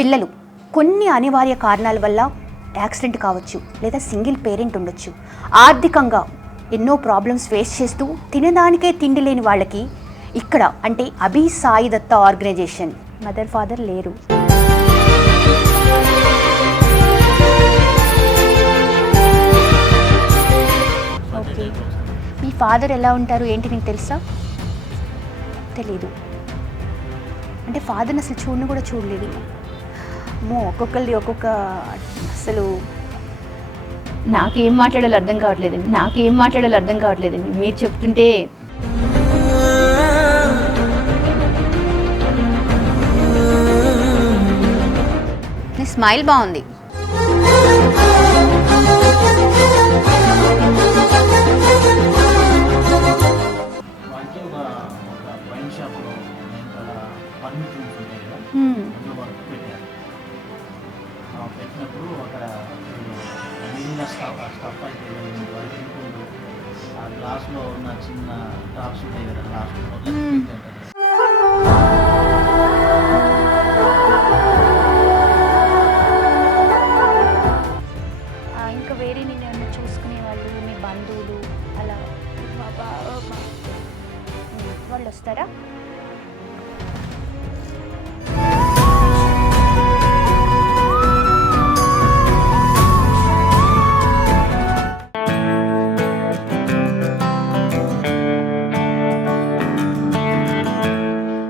పిల్లలు కొన్ని అనివార్య కారణాల వల్ల యాక్సిడెంట్ కావచ్చు, లేదా సింగిల్ పేరెంట్ ఉండొచ్చు, ఆర్థికంగా ఎన్నో ప్రాబ్లమ్స్ ఫేస్ చేస్తూ తినడానికే తిండి లేని వాళ్ళకి ఇక్కడ అంటే Abhi Sai Datta organisation mother father లేరు. ఓకే, మీ ఫాదర్ ఎలా ఉంటారు ఏంటి నీకు తెలుసా? తెలీదు. అంటే ఫాదర్ని అసలు చూడను కూడా చూడలేదు. ఒక్కొక్కరిది ఒక్కొక్క అసలు నాకేం మాట్లాడాలో అర్థం కావట్లేదండి మీరు చెప్తుంటే. నీ స్మైల్ బాగుంది. పెట్టినప్పుడు అక్కడ మిగిలిన స్టఫ్ అయితే ఆ గ్లాస్లో ఉన్న చిన్న డ్రాప్స్ ఉంటాయి కదా, గ్లాస్లో ఇంకా వేరే నేను చూసుకునే వాళ్ళు మీ బంధువులు అలా వాళ్ళు వస్తారా?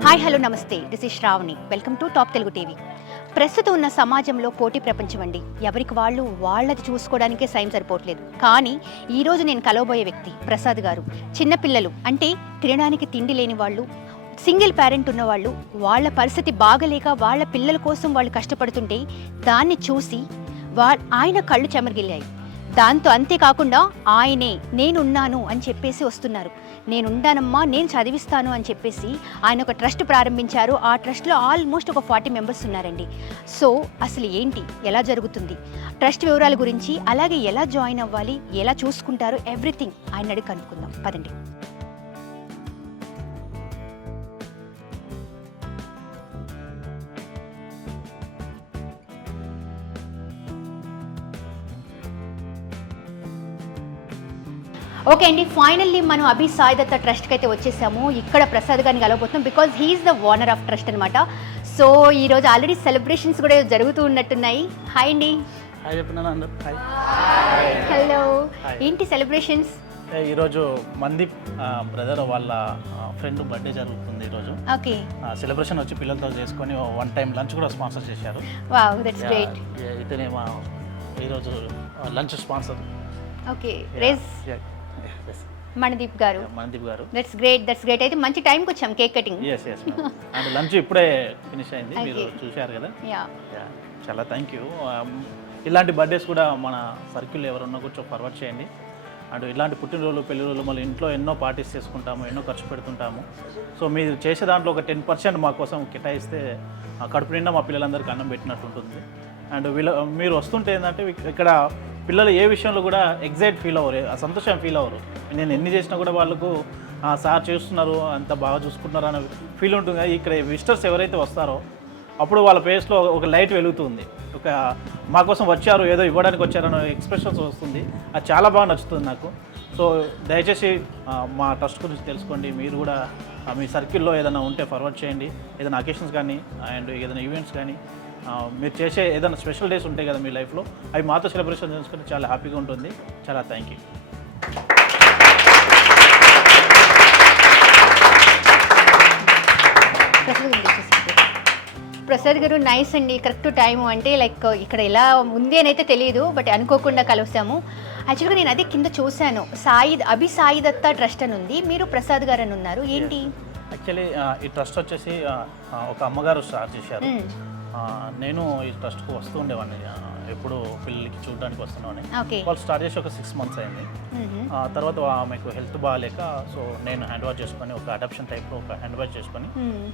హాయ్ హలో నమస్తే, this is Shravani. Welcome to top Telugu TV. ప్రస్తుతం ఉన్న సమాజంలో పోటీ ప్రపంచం అండి. ఎవరికి వాళ్ళు వాళ్ళది చూసుకోవడానికే సైన్ సరిపోవట్లేదు. కానీ ఈరోజు నేను కలవబోయే వ్యక్తి ప్రసాద్ గారు. చిన్నపిల్లలు అంటే తినడానికి తిండి లేని వాళ్ళు, సింగిల్ పేరెంట్ ఉన్నవాళ్ళు, వాళ్ళ పరిస్థితి బాగలేక వాళ్ళ పిల్లల కోసం వాళ్ళు కష్టపడుతుంటే దాన్ని చూసి ఆయన కళ్ళు చెమరగిల్లాయి. దాంతో అంతేకాకుండా ఆయనే నేనున్నాను అని చెప్పేసి వస్తున్నారు. నేనుండానమ్మా, నేను చదివిస్తాను అని చెప్పేసి ఆయన ఒక ట్రస్ట్ ప్రారంభించారు. ఆ ట్రస్ట్లో ఆల్మోస్ట్ ఒక 40 మెంబర్స్ ఉన్నారండి. సో అసలు ఏంటి, ఎలా జరుగుతుంది, ట్రస్ట్ వివరాల గురించి, అలాగే ఎలా జాయిన్ అవ్వాలి, ఎలా చూసుకుంటారు, ఎవ్రీథింగ్ ఆయన అడిగి కనుక్కుందాం పదండి. ఓకే అండి, ఫైనల్లీ మనం అభి సాయి దత్త ట్రస్ట్కి అయితే వచ్చేసాము. ఇక్కడ ప్రసాద్ గారిని కలవబోతున్నాం because he's the owner of trust అనమాట. సో ఈరోజు ఆల్రెడీ సెలబ్రేషన్స్ కూడా జరుగుతూ ఉన్నట్టున్నాయి. హాయ్ అండి. హలో, ఏంటి సెలబ్రేషన్స్? ఈరోజు మందీప్ బ్రదర్ వాళ్ళ ఫ్రెండ్ బర్త్డే జరుగుతుంది ఈరోజు. ఓకే, సెలబ్రేషన్ వచ్చి పిల్లలతో చేసుకొని 1 టైం లంచ్ కూడా స్పాన్సర్ చేశారు. Wow, that's great. ఇతనే మా ఈరోజు లంచ్ స్పాన్సర్. ఓకే, రేజ్ మణదీప్ గారు. That's great. అయితే మంచి టైంకి వచ్చాం కేక్ కటింగ్. అండ్ లంచ్ ఇప్పుడే ఫినిష్ అయింది, మీరు చూశారు కదా. చాలా థ్యాంక్ యూ. ఇలాంటి బర్త్డేస్ కూడా మన సర్కిల్ ఎవరున్నా కూర్చో ఫార్వర్డ్ చేయండి. అండ్ ఇలాంటి పుట్టినరోజులు, పెళ్లి రోజులు మళ్ళీ ఇంట్లో ఎన్నో పార్టీస్ చేసుకుంటాము, ఎన్నో ఖర్చు పెడుతుంటాము. సో మీరు చేసే దాంట్లో ఒక 10% మా కోసం కేటాయిస్తే కడుపు నిండా మా పిల్లలందరికీ అన్నం పెట్టినట్టు ఉంటుంది. అండ్ మీరు వస్తుంటే ఏంటంటే ఇక్కడ పిల్లలు ఏ విషయంలో కూడా ఎగ్జైట్ ఫీల్ అవ్వరు, సంతోషం ఫీల్ అవ్వరు. నేను ఎన్ని చేసినా కూడా వాళ్ళకు సార్ చేస్తున్నారు, అంత బాగా చూసుకుంటున్నారు అనే ఫీల్ ఉంటుంది. ఇక్కడ విజిటర్స్ ఎవరైతే వస్తారో అప్పుడు వాళ్ళ ఫేస్లో ఒక లైట్ వెలుగుతుంది. ఒక మా కోసం వచ్చారు, ఏదో ఇవ్వడానికి వచ్చారన్న ఎక్స్ప్రెషన్స్ వస్తుంది. అది చాలా బాగా నచ్చుతుంది నాకు. సో దయచేసి మా ట్రస్ట్ గురించి తెలుసుకోండి. మీరు కూడా మీ సర్కిల్లో ఏదైనా ఉంటే ఫార్వర్డ్ చేయండి. ఏదైనా అకేషన్స్ కానీ అండ్ ఏదైనా ఈవెంట్స్ కానీ, మీరు చేసే ఏదైనా స్పెషల్ డేస్ ఉంటాయి కదా మీ లైఫ్లో, అవి మాతో సెలబ్రేషన్ చేసుకుంటే చాలా హ్యాపీగా ఉంటుంది. చాలా థ్యాంక్ యూ. ప్రసాద్ గారు నైస్ అండి, కరెక్ట్ టైము. అంటే లైక్ ఇక్కడ ఎలా ఉంది అని అయితే తెలియదు, బట్ అనుకోకుండా కలిసాము. యాక్చువల్గా నేను అదే కింద చూశాను, అభి సాయి దత్త ట్రస్ట్ అని ఉంది, మీరు ప్రసాద్ గారు అని ఉన్నారు, ఏంటి? యాక్చువల్లీ ఈ ట్రస్ట్ వచ్చేసి ఒక అమ్మగారు స్టార్ట్ చేశారు. నేను ఈ ట్రస్ట్కు వస్తూ ఉండేవాడిని, ఎప్పుడు పిల్లలకి చూడడానికి వస్తున్నామని. వాళ్ళు స్టార్ట్ చేసి ఒక 6 months అయింది. తర్వాత ఆమెకు హెల్త్ బాగాలేక సో నేను హ్యాండ్ వాష్ చేసుకొని ఒక అడాప్షన్ టైప్లో ఒక హ్యాండ్ వాష్ చేసుకొని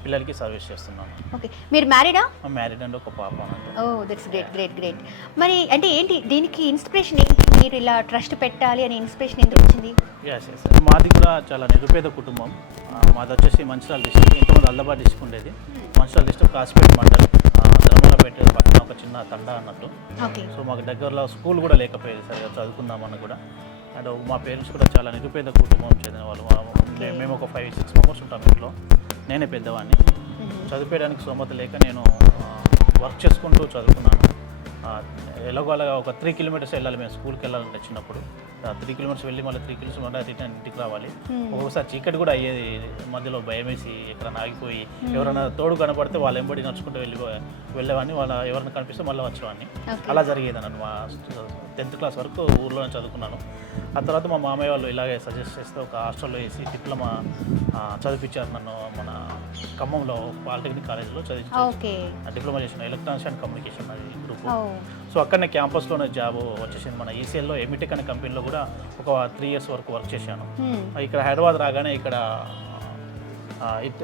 పిల్లలకి సర్వీస్ చేస్తున్నాను. ఓకే, మీరు మ్యారీడా? మ్యారీడ్ అండ్ ఒక పాప. Oh that's great. మరి అంటే ఏంటి దీనికి ఇన్స్పిరేషన్ మీరు ఇలా ట్రస్ట్ పెట్టాలి అనే ఇన్స్పిరేషన్ ఎందుకు వచ్చింది? ఎస్ ఎస్ మాది కూడా చాలా నిరుపేద కుటుంబం. మాది వచ్చేసి మంచిర్యాల డిస్ట్రిక్ట్, ఇంతకుముందు అల్లాబాద్ డిస్ట్రిక్ట్ ఉండేది. మంచిర్యాల డిస్ట్రిక్ట్ కాసిపేట మండలం, ధర్మలపేట పక్కన ఒక చిన్న తండా అన్నట్టు. ఓకే. సో మాకు దగ్గరలో స్కూల్ కూడా లేకపోయేది సరిగా చదువుకుందామని కూడా. అండ్ మా పేరెంట్స్ కూడా చాలా నిరుపేద కుటుంబం చెందిన వాళ్ళు. మేము ఒక 5-6 మెంబర్స్ ఉంటాం ఇంట్లో. నేనే పెద్దవాడిని. చదివేయడానికి స్తోమత లేక నేను వర్క్ చేసుకుంటూ చదువుకున్నాను. ఎలాగో అలాగా ఒక 3 కిలోమీటర్స్ వెళ్ళాలి మేము స్కూల్కి వెళ్ళాలంటే చిన్నప్పుడు. 3 కిలోమీటర్స్ వెళ్ళి మళ్ళీ 3 కిలోమీటర్స్ రిటర్న్ ఇంటికి రావాలి. ఒక్కొక్కసారి చీకటి కూడా అయ్యేది, మధ్యలో భయం వేసి ఎక్కడైనా ఆగిపోయి ఎవరైనా తోడు కనపడితే వాళ్ళు ఎంబడి నడుచుకుంటూ వెళ్ళేవాడిని. వాళ్ళ ఎవరైనా కనిపిస్తే మళ్ళీ వచ్చేవాడిని. అలా జరిగేది అన్నట్టు. మా 10th క్లాస్ వరకు ఊర్లోనే చదువుకున్నాను. ఆ తర్వాత మా మామయ్య వాళ్ళు ఇలాగే సజెస్ట్ చేస్తే ఒక హాస్టల్లో వేసి డిప్లొమా చదివించారు నన్ను. మన ఖమ్మంలో పాలిటెక్నిక్ కాలేజ్లో డిప్లొమా చేసిన ఎలక్ట్రానిక్స్ అండ్ కమ్యూనికేషన్ అది గ్రూప్. సో అక్కడనే క్యాంపస్లోనే జాబ్ వచ్చేసింది. మన ఈసీఎల్లో ఎమిటెక్ అనే కంపెనీలో కూడా ఒక 3 years వరకు వర్క్ చేశాను. ఇక్కడ హైదరాబాద్ రాగానే ఇక్కడ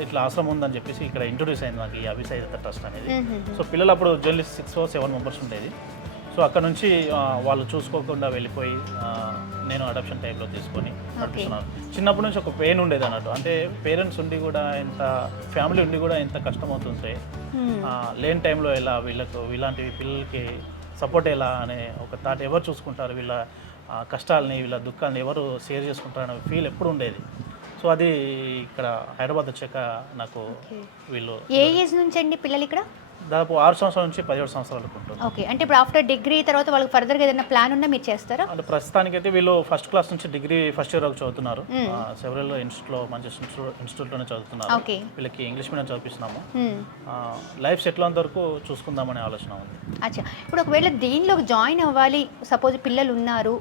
ఇట్లా అవసరం ఉందని చెప్పేసి ఇక్కడ ఇంట్రొడ్యూస్ అయింది నాకు ఈ అభిసాయి దత్త ట్రస్ట్ అనేది. సో పిల్లలు అప్పుడు జర్నలీ 6 or 7 members ఉండేది. సో అక్కడ నుంచి వాళ్ళు చూసుకోకుండా వెళ్ళిపోయి నేను అడాప్షన్ టైప్లో తీసుకొని నడిపిస్తున్నాను. చిన్నప్పటి నుంచి ఒక పెయిన్ ఉండేది అన్నట్టు. అంటే పేరెంట్స్ ఉండి కూడా ఎంత, ఫ్యామిలీ ఉండి కూడా ఎంత కష్టమవుతుంది, లేని టైంలో ఎలా ఇలాంటి పిల్లలకి సపోర్ట్ ఎలా అనే ఒక థాట్, ఎవరు చూసుకుంటారు వీళ్ళ కష్టాలని, వీళ్ళ దుఃఖాన్ని ఎవరు షేర్ చేసుకుంటారనే ఫీల్ ఎప్పుడు ఉండేది. సో అది ఇక్కడ హైదరాబాద్ వచ్చాక నాకు వీళ్ళు. ఏ ఏజ్ నుంచి అండి పిల్లలు ఇక్కడ? దాదాపు 6 సంవత్సరాల నుంచి 17 సంవత్సరాలకు ఉంటుంది. ఓకే. అంటే ఇప్పుడు ఆఫ్టర్ డిగ్రీ తర్వాత వాళ్ళకి ఫర్దర్గా ఏదైనా ప్లాన్ ఉన్నా మీరు చేస్తారా? అంటే ప్రస్తుతానికి అయితే వీళ్ళు 1st క్లాస్ నుంచి డిగ్రీ ఫస్ట్ ఇయర్ వరకు చదువుతున్నారు. సెవెరల్ ఇన్స్టిట్యూట్లో, మంచి ఇన్స్టిట్యూట్లోనే చదువుతున్నారు. వీళ్ళకి ఇంగ్లీష్ మీడియం చదివిస్తున్నాము. లైఫ్ సెటిల్ అంత వరకు చూసుకుందామనే ఆలోచన ఉంది. అచ్చా, ఇప్పుడు ఒకవేళ దీనిలో జాయిన్ అవ్వాలి, సపోజ్ పిల్లలు ఉన్నారు,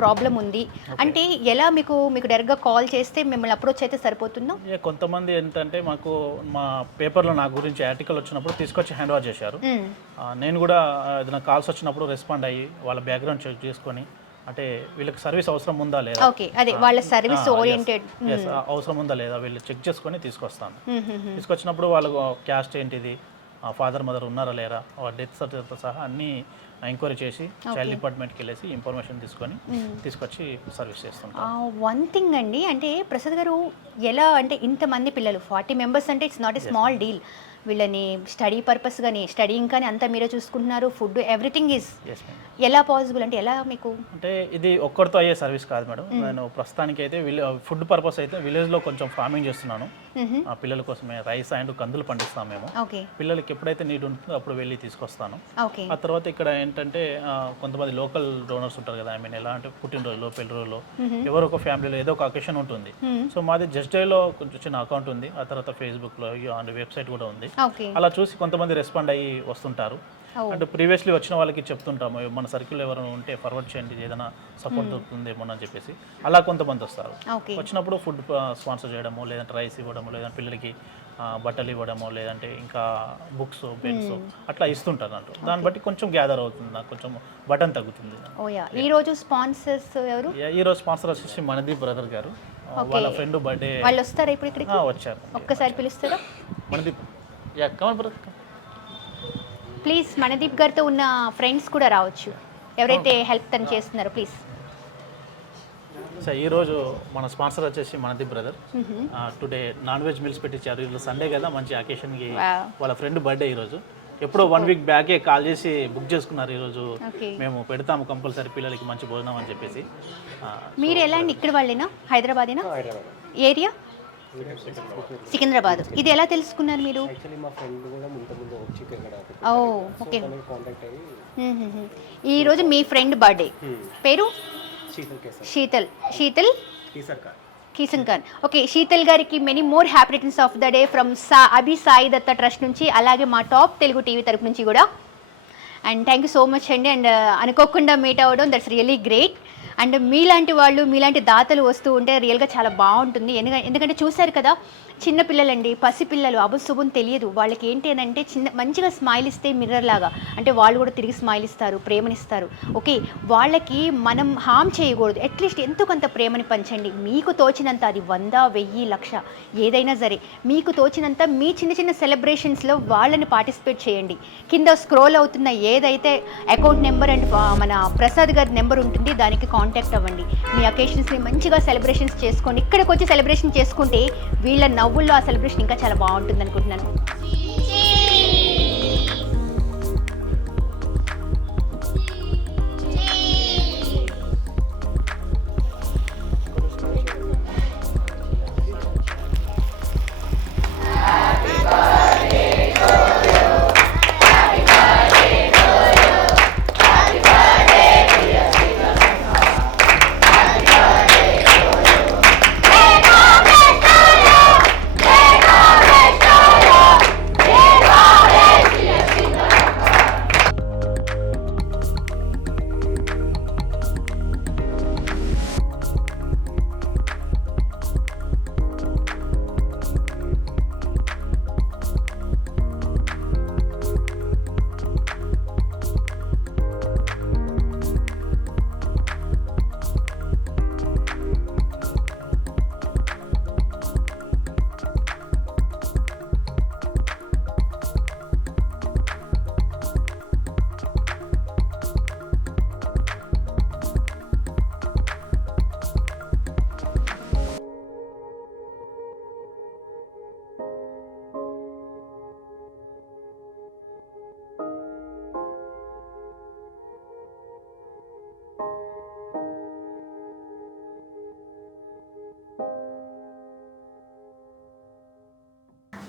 ప్రాబ్లం ఉంది అంటే ఎలా మీకు డైరెక్ట్గా కాల్ చేస్తే మిమ్మల్ని అప్రోచ్ అయితే సరిపోతుందా? కొంతమంది ఏంటంటే మాకు మా పేపర్లో నా గురించి ఆర్టికల్ వచ్చినప్పుడు తీసుకొచ్చి హ్యాండ్ ఓవర్ చేశారు. నేను కూడా ఏదైనా కాల్స్ వచ్చినప్పుడు రెస్పాండ్ అయ్యి వాళ్ళ బ్యాక్గ్రౌండ్ చెక్ చేసుకొని, అంటే వీళ్ళకి సర్వీస్ అవసరం ఉందా లేదా, ఓకే అదే వాళ్ళ సర్వీస్ ఓరియంటెడ్ అవసరం ఉందా లేదా వీళ్ళు చెక్ చేసుకొని తీసుకొస్తాను. తీసుకొచ్చినప్పుడు వాళ్ళ క్యాస్ట్ ఏంటిది, ఫాదర్ మదర్ ఉన్నారా లేరా, డెత్ సర్టిఫికేట్తో సహా అన్నీ ఎంక్వైరీ చేసి చైల్డ్ డిపార్ట్మెంట్కి వెళ్ళేసి ఇన్ఫర్మేషన్ తీసుకొచ్చి సర్వీస్ చేస్తుంటాం. వన్ థింగ్ అండి, అంటే ప్రసాద్ గారు ఎలా అంటే ఇంతమంది పిల్లలు 40 members అంటే it's not a small deal. వీళ్ళని స్టడీ పర్పస్ కానీ స్టడీయింగ్ కానీ అంతా మీరే చూసుకుంటున్నారు, ఫుడ్ ఎవ్రీథింగ్ ఈజ్ ఎలా పాసిబుల్ అంటే ఎలా మీకు? అంటే ఇది ఒక్కరితో అయ్యే సర్వీస్ కాదు మేడం. నేను ప్రస్తుతానికి అయితే ఫుడ్ పర్పస్ అయితే విలేజ్లో కొంచెం ఫార్మింగ్ చేస్తున్నాను. ఆ పిల్లల కోసమే రైస్ అండ్ కందులు పండిస్తాం మేము. పిల్లలకి ఎప్పుడైతే నీడ్ ఉంటుందో అప్పుడు వెళ్ళి తీసుకొస్తాను. ఆ తర్వాత ఇక్కడ ఏంటంటే కొంతమంది లోకల్ డోనర్స్ ఉంటారు కదా, ఎలా అంటే పుట్టినరోజులో, పెళ్లి రోజులో, ఎవరో ఒక ఫ్యామిలీలో ఏదో ఒక అకేషన్ ఉంటుంది. సో మాది జస్ట్ డేలో కొంచెం చిన్న అకౌంట్ ఉంది. ఆ తర్వాత ఫేస్బుక్లో అండ్ వెబ్సైట్ కూడా ఉంది. అలా చూసి కొంతమంది రెస్పాండ్ అయ్యి వస్తుంటారు. అంటే ప్రీవియస్లీ వచ్చిన వాళ్ళకి చెప్తుంటాము, మన సర్కిల్ ఎవరైనా ఉంటే ఫార్వర్డ్ చేయండి, ఏదైనా సపోర్ట్ దొరుకుతుందేమో అని చెప్పేసి. అలా కొంతమంది వస్తారు. వచ్చినప్పుడు ఫుడ్ స్పాన్సర్ చేయడము, లేదంటే రైస్ ఇవ్వడము, లేదంటే పిల్లలకి బట్టలు ఇవ్వడము, లేదంటే ఇంకా బుక్స్, పెన్స్ అట్లా ఇస్తుంటారు అంటూ. దాన్ని బట్టి కొంచెం గ్యాదర్ అవుతుంది, నాకు కొంచెం బటన్ తగ్గుతుంది. ఈ రోజు స్పాన్సర్స్ ఎవరు? ఈ రోజు స్పాన్సర్ వచ్చేసి మనదీప్ బ్రదర్ గారు. వాళ్ళ ఫ్రెండ్ బర్త్డే. వాళ్ళు వస్తారా ఇప్పుడు ఇక్కడికి? వచ్చారు. ఒక్కసారి పిలుస్తారా మనదీప్? ప్లీజ్ మనదీప్ గారితో ఉన్న ఫ్రెండ్స్ కూడా రావచ్చు, ఎవరైతే హెల్ప్ తను చేస్తున్నారో ప్లీజ్. సార్ ఈరోజు మన స్పాన్సర్ వచ్చేసి Mandeep brother. Today non veg meals పెట్టించారు. ఈరోజు సండే కదా, మంచి అకేషన్కి వాళ్ళ ఫ్రెండ్ బర్త్డే ఈరోజు. ఎప్పుడో 1 week బ్యాకే కాల్ చేసి బుక్ చేసుకున్నారు. ఈరోజు మేము పెడతాము కంపల్సరీ పిల్లలకి మంచి భోజనం అని చెప్పేసి. మీరు ఎలా అండి, ఇక్కడ వాళ్ళేనా, హైదరాబాదేనా ఏరియా? సికింద్రాబాద్. ఇది ఎలా తెలుసుకున్నారు మీరు? ఓకే. ఈరోజు మీ ఫ్రెండ్ బర్త్డే, పేరు శీతల్ కిషన్ ఖాన్. ఓకే, శీతల్ గారికి many more happy returns of the day from Abhisai Datta trust నుంచి, అలాగే మా టాప్ తెలుగు టీవీ తరపు నుంచి కూడా. And thank you so much అండి. అండ్ అనుకోకుండా మీట్ అవ్వడం, దట్స్ రియలీ గ్రేట్. అండ్ మీలాంటి వాళ్ళు మీలాంటి దాతలు వస్తూ ఉంటే రియల్గా చాలా బాగుంటుంది. ఎందుకంటే చూశారు కదా, చిన్న పిల్లలండి, పసిపిల్లలు, అబుశుభం తెలియదు వాళ్ళకి. ఏంటి అని అంటే మంచిగా స్మైల్ ఇస్తే మిర్రర్ లాగా, అంటే వాళ్ళు కూడా తిరిగి స్మైల్ ఇస్తారు, ప్రేమనిస్తారు. ఓకే, వాళ్ళకి మనం హామ్ చేయకూడదు, అట్లీస్ట్ ఎంతో కొంత ప్రేమని పంచండి. మీకు తోచినంత, అది 100, 1000, 1,00,000 ఏదైనా సరే, మీకు తోచినంత మీ చిన్న చిన్న సెలబ్రేషన్స్లో వాళ్ళని పార్టిసిపేట్ చేయండి. కింద స్క్రోల్ అవుతున్న ఏదైతే అకౌంట్ నెంబర్ అండ్ మన ప్రసాద్ గారి నెంబర్ ఉంటుంది, దానికి కాంటాక్ట్ అవ్వండి. మీ అకేషన్స్ని మంచిగా సెలబ్రేషన్స్ చేసుకోండి. ఇక్కడికి వచ్చి సెలబ్రేషన్ చేసుకుంటే వీళ్ళ నవ్వుల్లో ఆ సెలబ్రేషన్ ఇంకా చాలా బాగుంటుంది అనుకుంటున్నాను.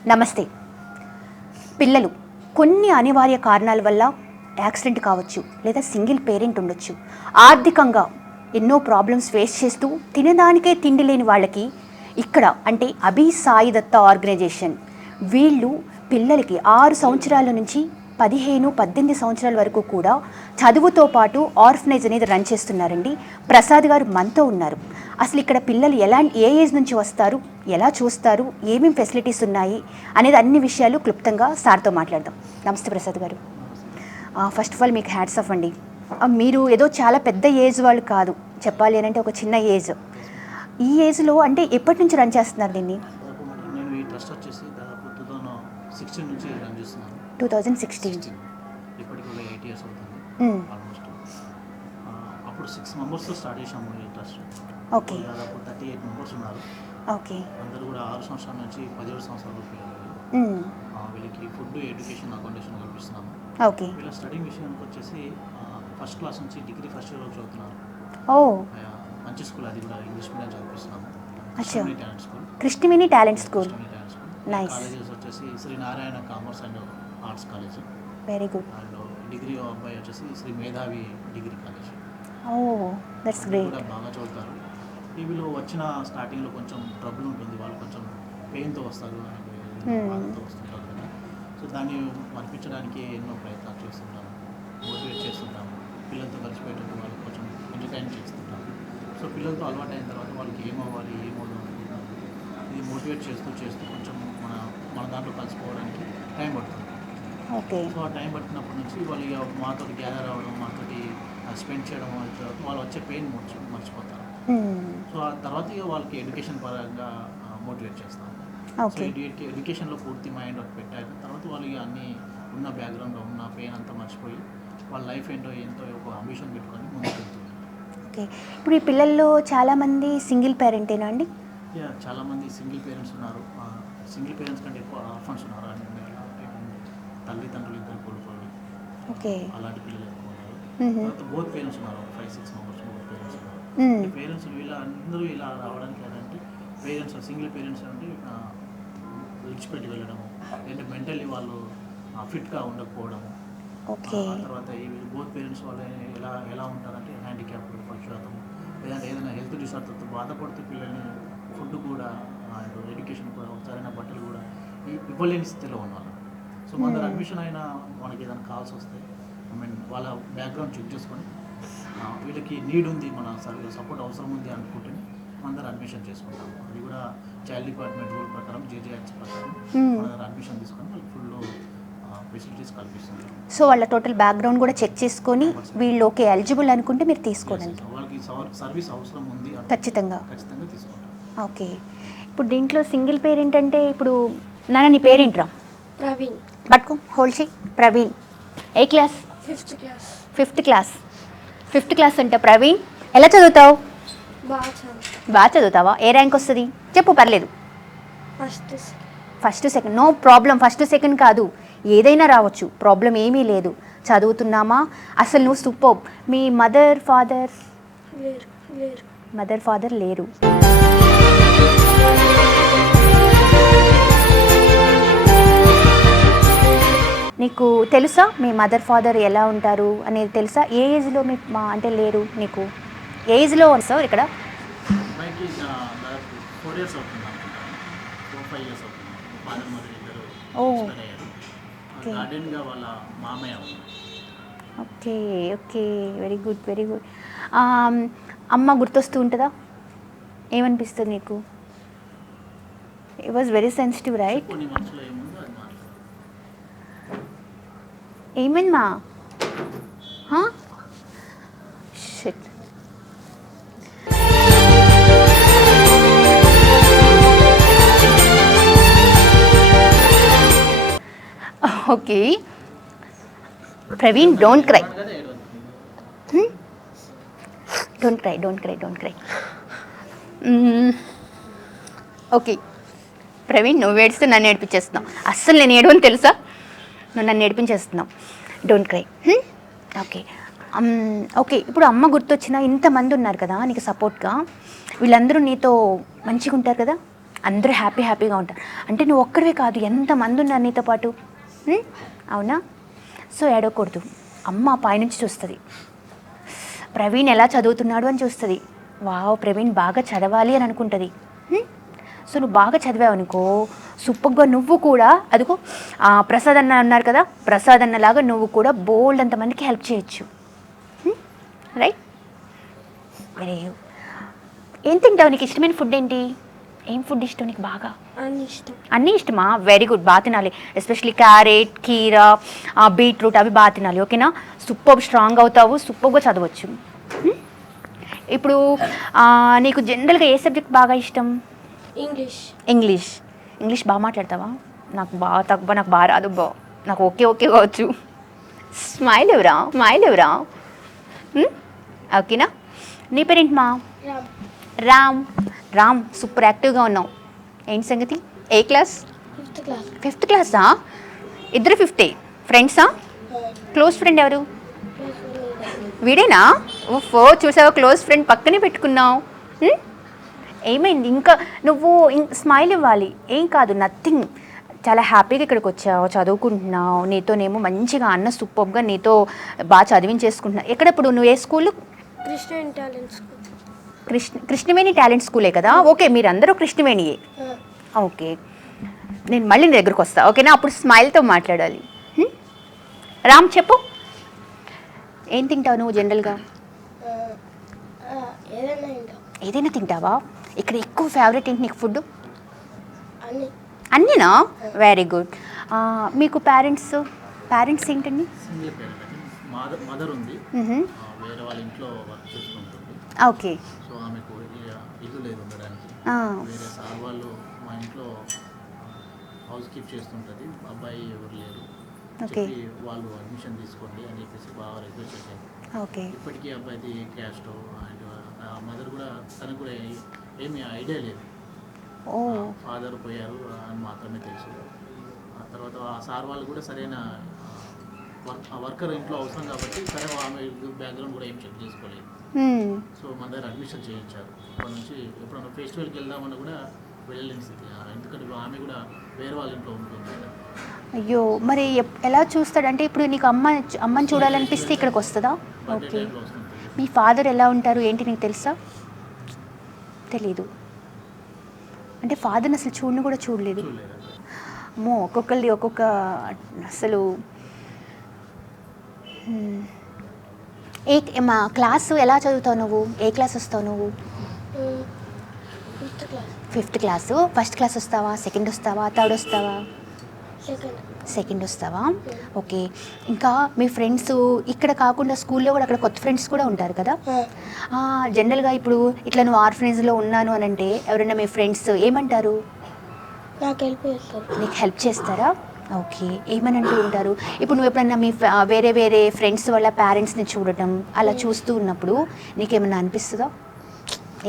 నమస్తే. పిల్లలు కొన్ని అనివార్య కారణాల వల్ల యాక్సిడెంట్ కావచ్చు, లేదా సింగిల్ పేరెంట్ ఉండొచ్చు, ఆర్థికంగా ఎన్నో ప్రాబ్లమ్స్ ఫేస్ చేస్తూ తినడానికే తిండి లేని వాళ్ళకి ఇక్కడ అంటే అభి సాయి దత్త ఆర్గనైజేషన్ వీళ్ళు పిల్లలకి 6 సంవత్సరాల నుంచి 15-18 సంవత్సరాల వరకు కూడా చదువుతో పాటు ఆర్ఫనైజ్ అనేది రన్ చేస్తున్నారండి. ప్రసాద్ గారు మనతో ఉన్నారు. అసలు ఇక్కడ పిల్లలు ఏ ఏజ్ నుంచి వస్తారు, ఎలా చూస్తారు, ఏమేమి ఫెసిలిటీస్ ఉన్నాయి అనేది అన్ని విషయాలు క్లుప్తంగా సార్తో మాట్లాడదాం. నమస్తే ప్రసాద్ గారు. ఫస్ట్ ఆఫ్ ఆల్ మీకు హ్యాట్స్ ఆఫ్ అండి. మీరు ఏదో చాలా పెద్ద ఏజ్ వాళ్ళు కాదు, చెప్పాలి అని అంటే ఒక చిన్న ఏజ్. ఈ ఏజ్లో అంటే ఎప్పటి నుంచి రన్ చేస్తున్నారు దీన్ని? నేను ఈ ట్రస్ట్ వచ్చేసి దాదాపు 2016 నుంచి రన్ చేస్తున్నాను. 2016. ఇప్పటికి ఒక 8 years అవుతుంది ఆల్మోస్ట్. అప్పుడు 6 members స్టార్ట్ చేసాము ఈ ట్రస్ట్. ఓకే. దాదాపు 38 members ఉన్నారు. ఓకే. అందరూ కూడా 6 సంవత్సరాల నుంచి 17 సంవత్సరాల పిల్లలు. వీళ్ళకి ఫుడ్, ఎడ్యుకేషన్, అకామిడేషన్ కల్పిస్తున్నాము. ఓకే. వీళ్ళ స్టడీ విషయానికి వచ్చేసి ఫస్ట్ క్లాస్ నుంచి డిగ్రీ ఫస్ట్ ఇయర్ వరకు చదువుతున్నారు. మంచి స్కూల్, అది కూడా ఇంగ్లీష్ మీడియం చదివిస్తున్నాము. Talent school, Krishnaveni talent school. Nice. Colleges వచ్చేసి Sri Narayana commerce and arts college. Very good. And degree అబ్బాయి వచ్చేసి శ్రీ మేధావి డిగ్రీ కాలేజ్. That's great. కూడా బాగా చదువుతారు. టీవీలో వచ్చిన స్టార్టింగ్లో కొంచెం ట్రబుల్ ఉంటుంది, వాళ్ళు కొంచెం పెయిన్తో వస్తారు, బాధతో వస్తుంటారు కదా. సో దాన్ని మర్పించడానికి ఎన్నో ప్రయత్నాలు చేస్తుంటాము, మోటివేట్ చేస్తుంటాము. పిల్లలతో కలిసిపోయేటప్పుడు వాళ్ళకి కొంచెం ఎంటర్టైన్ చేస్తుంటాము. సో పిల్లలతో అలవాటు అయిన తర్వాత వాళ్ళకి ఏమవ్వాలి, ఏమవుదాం అనుకుంటున్నాము, ఇది మోటివేట్ చేస్తూ కొంచెం మన దాంట్లో కలిసిపోవడానికి టైం పడుతుంది. ఓకే. సో ఆ టైం పట్టినప్పటి నుంచి వాళ్ళు మాతో గ్యాదర్ అవ్వడం, మాతోటి స్పెండ్ చేయడం, వాళ్ళు వచ్చే పెయిన్ మర్చిపోతారు. సో ఆ తర్వాత వాళ్ళకి ఎడ్యుకేషన్ పరంగా మోటివేట్ చేస్తాం. సో ఎడ్యుకేషన్లో పూర్తి మైండ్ పెట్టారు. తర్వాత వాళ్ళు అన్నీ ఉన్న బ్యాక్గ్రౌండ్లో ఉన్న పెయిన్ అంతా మర్చిపోయి వాళ్ళ లైఫ్ ఎంతో ఒక అంబిషన్ పెట్టుకొని ముందుకు వెళ్తున్నారు. ఓకే. ఇప్పుడు ఈ పిల్లల్లో చాలామంది సింగిల్ పేరెంటేనా అండి? చాలామంది సింగిల్ పేరెంట్స్ ఉన్నారు. సింగిల్ పేరెంట్స్ కంటే ఎక్కువ ఆర్ఫన్స్ ఉన్నారు. తల్లిదండ్రులు ఇద్దరు కోల్పోయి అలాంటి పిల్లలు ఎక్కువ ఉన్నారు. తర్వాత బోత్ పేరెంట్స్ ఉన్నారు, 5-6 members బోత్ పేరెంట్స్ ఉన్నారు. పేరెంట్స్ అందరూ ఇలా రావడానికి ఏంటంటే పేరెంట్స్ సింగిల్ పేరెంట్స్ అంటే విడిచిపెట్టి వెళ్ళడము, లేదంటే మెంటల్లీ వాళ్ళు ఫిట్గా ఉండకపోవడము. తర్వాత ఈ బోత్ పేరెంట్స్ వాళ్ళు ఎలా ఉంటారంటే హ్యాండిక్యాప్, పక్షవాతం, లేదంటే ఏదైనా హెల్త్ డిసార్డర్తో బాధపడుతూ పిల్లల్ని ఫుడ్ కూడా అండ్ ఎడ్యుకేషన్ కూడా, సరైన బట్టలు కూడా ఇవ్వలేని స్థితిలో ఉన్నారు. సో మన దగ్గర అడ్మిషన్ అయినా మనకి ఏదైనా కాల్స్ వస్తే వాళ్ళ బ్యాక్గ్రౌండ్ చెక్ చేసుకొని వీళ్ళకి నీడ్ ఉంది, మన సపోర్ట్ అవసరం ఉంది అనుకుంటే అందరూ అడ్మిషన్ చేసుకుంటాము. అది కూడా చైల్డ్ డిపార్ట్మెంట్ రూల్ ప్రకారం జేజేఎక్స్ ప్రకారం మన దగ్గర అడ్మిషన్ తీసుకొని వాళ్ళకి ఫుల్ ఫెసిలిటీస్ కల్పిస్తుంది. సో వాళ్ళ టోటల్ బ్యాక్గ్రౌండ్ కూడా చెక్ చేసుకొని వీళ్ళు ఓకే ఎలిజిబుల్ అనుకుంటే మీరు తీసుకోండి. వాళ్ళకి సర్వీస్ అవసరం ఉంది ఖచ్చితంగా తీసుకుంటాం. ఓకే. ఇప్పుడు దీంట్లో సింగిల్ పేరెంట్ అంటే ఇప్పుడు నాన్న నీ పేరేంట్రా? ప్రవీణ్. పట్టుకో హోల్డ్ చేయి. ప్రవీణ్ ఏ class? 5th class. Fifth class అంటే ప్రవీణ్ ఎలా చదువుతావు? బాగా చదువుతావా? ఏ ర్యాంక్ వస్తుంది చెప్పు, పర్లేదు. First second no problem. First second కాదు, ఏదైనా రావచ్చు, ప్రాబ్లం ఏమీ లేదు. చదువుతున్నామా? అసలు నువ్వు సూపర్. మీ మదర్ ఫాదర్ లేరు. నీకు తెలుసా మీ మదర్ ఫాదర్ ఎలా ఉంటారు అనేది తెలుసా? ఏ ఏజ్లో మీ అంటే లేరు నీకు? ఏ ఏజ్లో వస్తావు ఇక్కడ? అమ్మాయికి 4 years అవుతుంది అనుకుంటాను, 4-5 years అవుతుంది. ఫాదర్ మదర్ ఇద్దరు ఎక్స్పైర్ అయ్యారు. గార్డెన్గా వాళ్ళ మామయ్య ఉన్నారు. Okay okay, very good very good. అమ్మ గుర్తొస్తూ ఉంటుందా? ఏమనిపిస్తుంది నీకు? It was very sensitive right? కొన్ని మనసులో ఏముందో అది మాట్లాడు. ఏమైందమ్మా? Shit. Okay Praveen, don't cry. Don't cry. Okay Praveen, నువ్వు ఏడిస్తే నన్ను ఏడిపించేస్తున్నావు. అస్సలు నేను ఏడవని తెలుసా? నువ్వు నన్ను ఏడిపించేస్తున్నావు. Don't cry. Okay okay. ఇప్పుడు అమ్మ గుర్తొచ్చిన ఇంతమంది ఉన్నారు కదా నీకు సపోర్ట్గా, వీళ్ళందరూ నీతో మంచిగా ఉంటారు కదా, అందరూ హ్యాపీగా ఉంటారు. అంటే నువ్వు ఒక్కడివే కాదు, ఎంతమంది ఉన్నారు నీతో పాటు. అవునా? సో ఏడవకూడదు. అమ్మ పైనుంచి చూస్తుంది, ప్రవీణ్ ఎలా చదువుతున్నాడు అని చూస్తుంది. వావ్ ప్రవీణ్ బాగా చదవాలి అని అనుకుంటుంది. సో నువ్వు బాగా చదివావు అనుకో, సూపర్గా నువ్వు కూడా అదిగో ప్రసాద్ అన్న అన్నారు కదా, ప్రసాద్ అన్నలాగా నువ్వు కూడా బోల్డ్ అంతమందికి హెల్ప్ చేయొచ్చు. రైట్? వెరీ. ఏం తింటావు? నీకు ఇష్టమైన ఫుడ్ ఏంటి? ఏం ఫుడ్ ఇష్టం నీకు బాగా? అన్నీ ఇష్టమా? వెరీ గుడ్, బాగా తినాలి. ఎస్పెషలీ క్యారెట్, కీరా, బీట్రూట్ అవి బాగా తినాలి. ఓకేనా? సూపర్ స్ట్రాంగ్ అవుతావు, సూపర్గా చదవచ్చు. ఇప్పుడు నీకు జనరల్గా ఏ సబ్జెక్ట్ బాగా ఇష్టం? ఇంగ్లీష్ బాగా మాట్లాడతావా? నాకు బాగా తక్కువ, నాకు బాగా రాదు. నాకు ఓకే కావచ్చు. స్మైల్ ఎవరా? ఓకేనా? నీ పేరేంటి మా? రామ్ సూపర్ యాక్టివ్గా ఉన్నావు. ఏంటి సంగతి? ఏ క్లాస్? 5th క్లాసా? ఇద్దరు 5th ఫ్రెండ్సా? క్లోజ్ ఫ్రెండ్ ఎవరు? వీడేనా? ఓఫో, చూసావా, క్లోజ్ ఫ్రెండ్ పక్కనే పెట్టుకున్నావు. ఏమైంది? ఇంకా నువ్వు స్మైల్ ఇవ్వాలి. ఏం కాదు, నథింగ్. చాలా హ్యాపీగా ఇక్కడికి వచ్చావు, చదువుకుంటున్నావు. నీతోనేమో మంచిగా అన్న సూపర్గా నీతో బాగా చదివించేసుకుంటున్నావు. ఎక్కడ ఇప్పుడు నువ్వు ఏ స్కూల్? కృష్ణవేణి టాలెంట్ స్కూలే కదా? ఓకే, మీరందరూ కృష్ణవేణియే. ఓకే, నేను మళ్ళీ నీ దగ్గరకు వస్తా. ఓకేనా? అప్పుడు స్మైల్తో మాట్లాడాలి. రామ్ చెప్పు, ఏం తింటావు నువ్వు జనరల్గా? ఏదైనా తింటావా? ఇక్కడ ఎక్కువ ఫేవరెట్ ఏంటి నీకు ఫుడ్? అన్నీనా? Very good. మీకు పేరెంట్స్ ఏంటండి? సింగిల్ పేరెంట్ అండి. మదర్ ఉంది, వేరే వాళ్ళ ఇంట్లో వర్క్ చేస్తుంటుంది. ఓకే. సో ఆమెకు ఇల్లు లేదు ఉండడానికి. వేరే సార్ వాళ్ళు మా ఇంట్లో హౌస్ కీప్ చేస్తుంటుంది. అబ్బాయి ఎవరు లేరు, చెప్పి వాళ్ళు అడ్మిషన్ తీసుకోండి అని చెప్పేసి బాగా రిక్వెస్ట్ చేశారు. ఓకే. ఇప్పటికీ అబ్బాయిది క్యాస్ట్ అండ్ మదర్ కూడా, తనకు కూడా ఏమీ ఐడియా లేదు. ఫాదర్ పోయారు అని మాత్రమే తెలుసు. ఆ తర్వాత ఆ సార్ వాళ్ళు కూడా సరైన వర్కర్ ఇంట్లో అవసరం కాబట్టి సరే ఆమె బ్యాక్గ్రౌండ్ కూడా ఏం చెక్ చేసుకోలేదు. సో మన దగ్గర అడ్మిషన్ చేయించారు. అప్పటి నుంచి ఎప్పుడన్నా ఫెస్టివల్కి వెళ్దామన్నా కూడా వెళ్ళలేని స్థితి, ఎందుకంటే ఆమె కూడా వేరే వాళ్ళ ఇంట్లో ఉంటుంది. అయ్యో, మరి ఎలా చూస్తాడంటే ఇప్పుడు నీకు అమ్మని చూడాలనిపిస్తే ఇక్కడికి వస్తుందా? ఓకే. మీ ఫాదర్ ఎలా ఉంటారు ఏంటి నీకు తెలుసా? తెలీదు. అంటే ఫాదర్ని అసలు చూడని కూడా చూడలేదు. అమ్మో, ఒక్కొక్కరిది ఒక్కొక్క అసలు. మా క్లాసు ఎలా చదువుతావు నువ్వు? ఏ క్లాస్ వస్తావు నువ్వు? 5th class. 5th class. First class వస్తావా, సెకండ్ వస్తావా, థర్డ్ వస్తావా? సెకండ్ వస్తావా? ఓకే. ఇంకా మీ ఫ్రెండ్స్ ఇక్కడ కాకుండా స్కూల్లో కూడా అక్కడ కొత్త ఫ్రెండ్స్ కూడా ఉంటారు కదా? జనరల్గా ఇప్పుడు ఇట్లా నువ్వు ఆర్ఫనేజ్లో ఉన్నాను అని అంటే ఎవరైనా మీ ఫ్రెండ్స్ ఏమంటారు? నాకు హెల్ప్ చేస్తారు. నీకు హెల్ప్ చేస్తారా? ఓకే. ఏమని అంటూ ఉంటారు? ఇప్పుడు నువ్వు ఎప్పుడన్నా మీ వేరే వేరే ఫ్రెండ్స్ వాళ్ళ పేరెంట్స్ని చూడటం అలా చూస్తూ ఉన్నప్పుడు నీకేమన్నా అనిపిస్తుందా?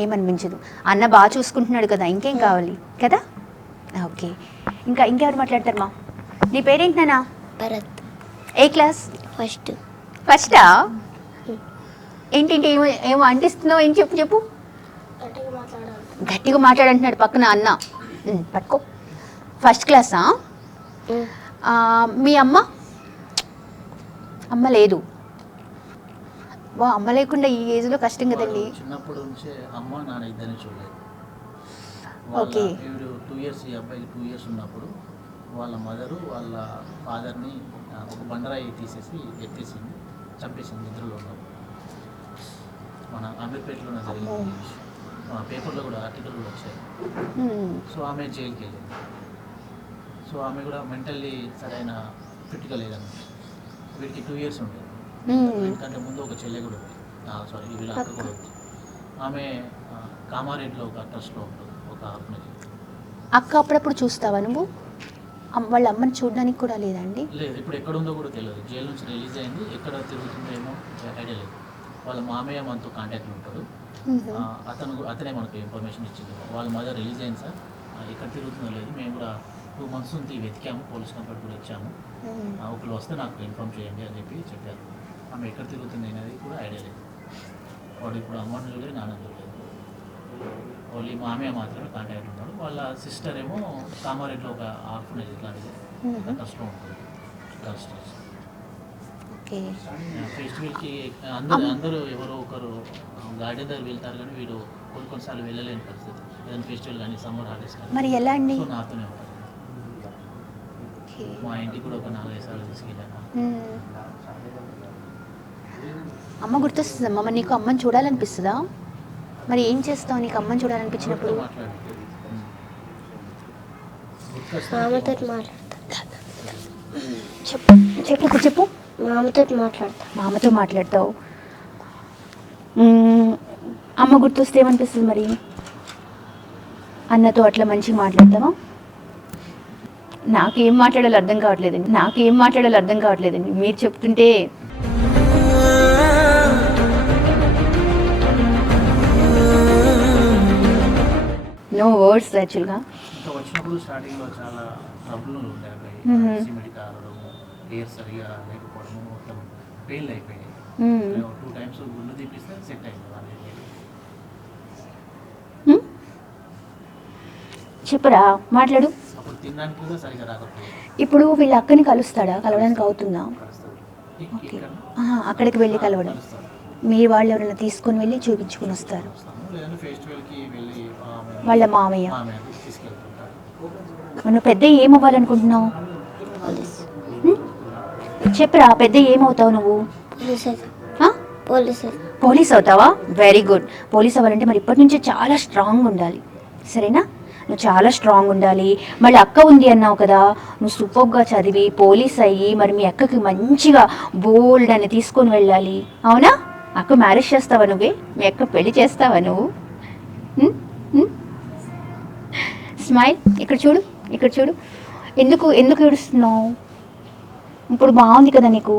ఏమనిపించదు. అన్న బాగా చూసుకుంటున్నాడు కదా, ఇంకేం కావాలి కదా? ఓకే. ఇంకెవరు మాట్లాడతారు మా? నీ పేరేంటి నాన్న? భరత్. ఏ క్లాస్? ఫస్టా? ఏంటి ఏమో అంటిస్తున్నావు? ఏం చెప్పు. గట్టిగా మాట్లాడంటున్నాడు పక్కన అన్న. పట్టుకో. ఫస్ట్ క్లాసా? మీ అమ్మ లేదు. అమ్మ లేకుండా ఈ ఏజ్లో కష్టం కదండి. చిన్నప్పటి నుంచే అమ్మ నాన్న ఇద్దరిని చూడలేదు. ఓకే. 2 years, ఈ అబ్బాయికి 2 years ఉన్నప్పుడు వాళ్ళ మదరు వాళ్ళ ఫాదర్ని ఒక బండరాయి తీసేసి ఎత్తేసింది, చంపేసింది నిద్రలో ఉన్నప్పుడు. మన అమీర్పేటలోనే జరిగింది. పేపర్లో కూడా ఆర్టికల్ కూడా వచ్చాయి. సో ఆమె జైలుకి వెళ్ళింది. సో ఆమె కూడా మెంటల్లీ సరైన ఫిట్గా లేదన్నమాట. వీడికి 2 years ఉంటుంది. ఎందుకంటే ముందు ఒక చెల్లె కూడా ఉంది, సారీ వీళ్ళ అక్క కూడా ఉంది. ఆమె కామారెడ్డిలో ఒక ట్రస్ట్లో ఉంటుంది, ఒక ఆర్ఫనేజ్. అక్క అప్పుడప్పుడు చూస్తావా నువ్వు? వాళ్ళ అమ్మని చూడడానికి కూడా లేదండి? లేదు, ఇప్పుడు ఎక్కడ ఉందో కూడా తెలియదు. జైలు నుంచి రిలీజ్ అయింది, ఎక్కడ తిరుగుతుందో ఏమో ఐడియా లేదు. వాళ్ళ మామయ్య మనతో కాంటాక్ట్లో ఉంటాడు. అతనే మనకు ఇన్ఫర్మేషన్ ఇచ్చింది. వాళ్ళ మదర్ రిలీజ్ అయింది సార్, ఎక్కడ తిరుగుతుందో లేదు, మేము కూడా 2 months నుంచి వెతికాము, పోలీస్ కంప్లైంట్ కూడా ఇచ్చాము, ఒకళ్ళు వస్తే నాకు ఇన్ఫార్మ్ చేయండి అని చెప్పారు. ఆమె ఎక్కడ తిరుగుతుంది అనేది కూడా ఐడియా లేదు. వాడు ఇప్పుడు అమ్మని చూడలేదు, నాన్న చూడలేదు, ఓన్లీ మామయ్య మాత్రమే కాంటాక్ట్ ఉన్నాడు. వాళ్ళ సిస్టర్ ఏమో కామారెడ్డిలో ఒక ఆర్ఫనేజ్ ఇట్లాంటిది ట్రస్ట్లో ఉంటుంది, గర్ల్స్ ట్రస్ట్. ఓకే. ఫెస్టివల్కి అందరూ ఎవరో ఒకరు గార్డెన్ దగ్గర వెళ్తారు, కానీ వీడు కొన్నిసార్లు వెళ్ళలేని పరిస్థితి. ఏదైనా ఫెస్టివల్ కానీ సమ్మర్ హాలిడేస్ కానీ మరి ఎలా అండి? సో నాతోనే ఉంటారు. మా ఇంటికి కూడా ఒక 4-5 సార్లు తీసుకెళ్ళాను. అమ్మ గుర్తొస్తుందమ్మా. మరి నీకు అమ్మని చూడాలనిపిస్తుందా? మరి ఏం చేస్తావు నీకు అమ్మని చూడాలనిపించినప్పుడు? చెప్పు. మామతో మాట్లాడతావు. అమ్మ గుర్తొస్తే ఏమనిపిస్తుంది మరి? అన్నతో అట్లా మంచిగా మాట్లాడతావా? నాకేం మాట్లాడాలో అర్థం కావట్లేదండి మీరు చెప్తుంటే. నో వర్డ్స్ యాక్చువల్గా. ఇంకా వచ్చినప్పుడు స్టార్టింగ్లో చాలా ట్రబుల్ ఉండే, సిమెంట్ కారడం, ఎయిర్ సరిగా లేకపోవడము, మొత్తం పెయిన్ అయిపోయాయి. 2 times గుళ్ళు తీపిస్తే సెట్ అయింది. చెప్పరా, మాట్లాడు. అప్పుడు తినడానికి కూడా సరిగా రాకపోయింది. ఇప్పుడు వీళ్ళ అక్కని కలవడానికి అవుతుందా? అక్కడికి వెళ్ళి కలవడం, మీ వాళ్ళు ఎవరైనా తీసుకొని వెళ్ళి చూపించుకొని వస్తారు. వాళ్ళ మామయ్య. నువ్వు పెద్ద ఏమవ్వాలనుకుంటున్నావు? చెప్పరా, పెద్ద ఏమవుతావు నువ్వు? పోలీస్ అవుతావా? Very good. పోలీస్ అవ్వాలంటే మరి ఇప్పటి నుంచే చాలా స్ట్రాంగ్ ఉండాలి, సరేనా? నువ్వు చాలా స్ట్రాంగ్ ఉండాలి. మళ్ళీ అక్క ఉంది అన్నావు కదా, నువ్వు సూపర్గా చదివి పోలీస్ అయ్యి మరి మీ అక్కకి మంచిగా బోల్డ్ అని తీసుకొని వెళ్ళాలి, అవునా? అక్క మ్యారేజ్ చేస్తావా నువ్వే? మీ అక్క పెళ్లి చేస్తావా నువ్వు? స్మైల్. ఇక్కడ చూడు. ఎందుకు ఏడుస్తున్నావు? ఇప్పుడు బాగుంది కదా నీకు?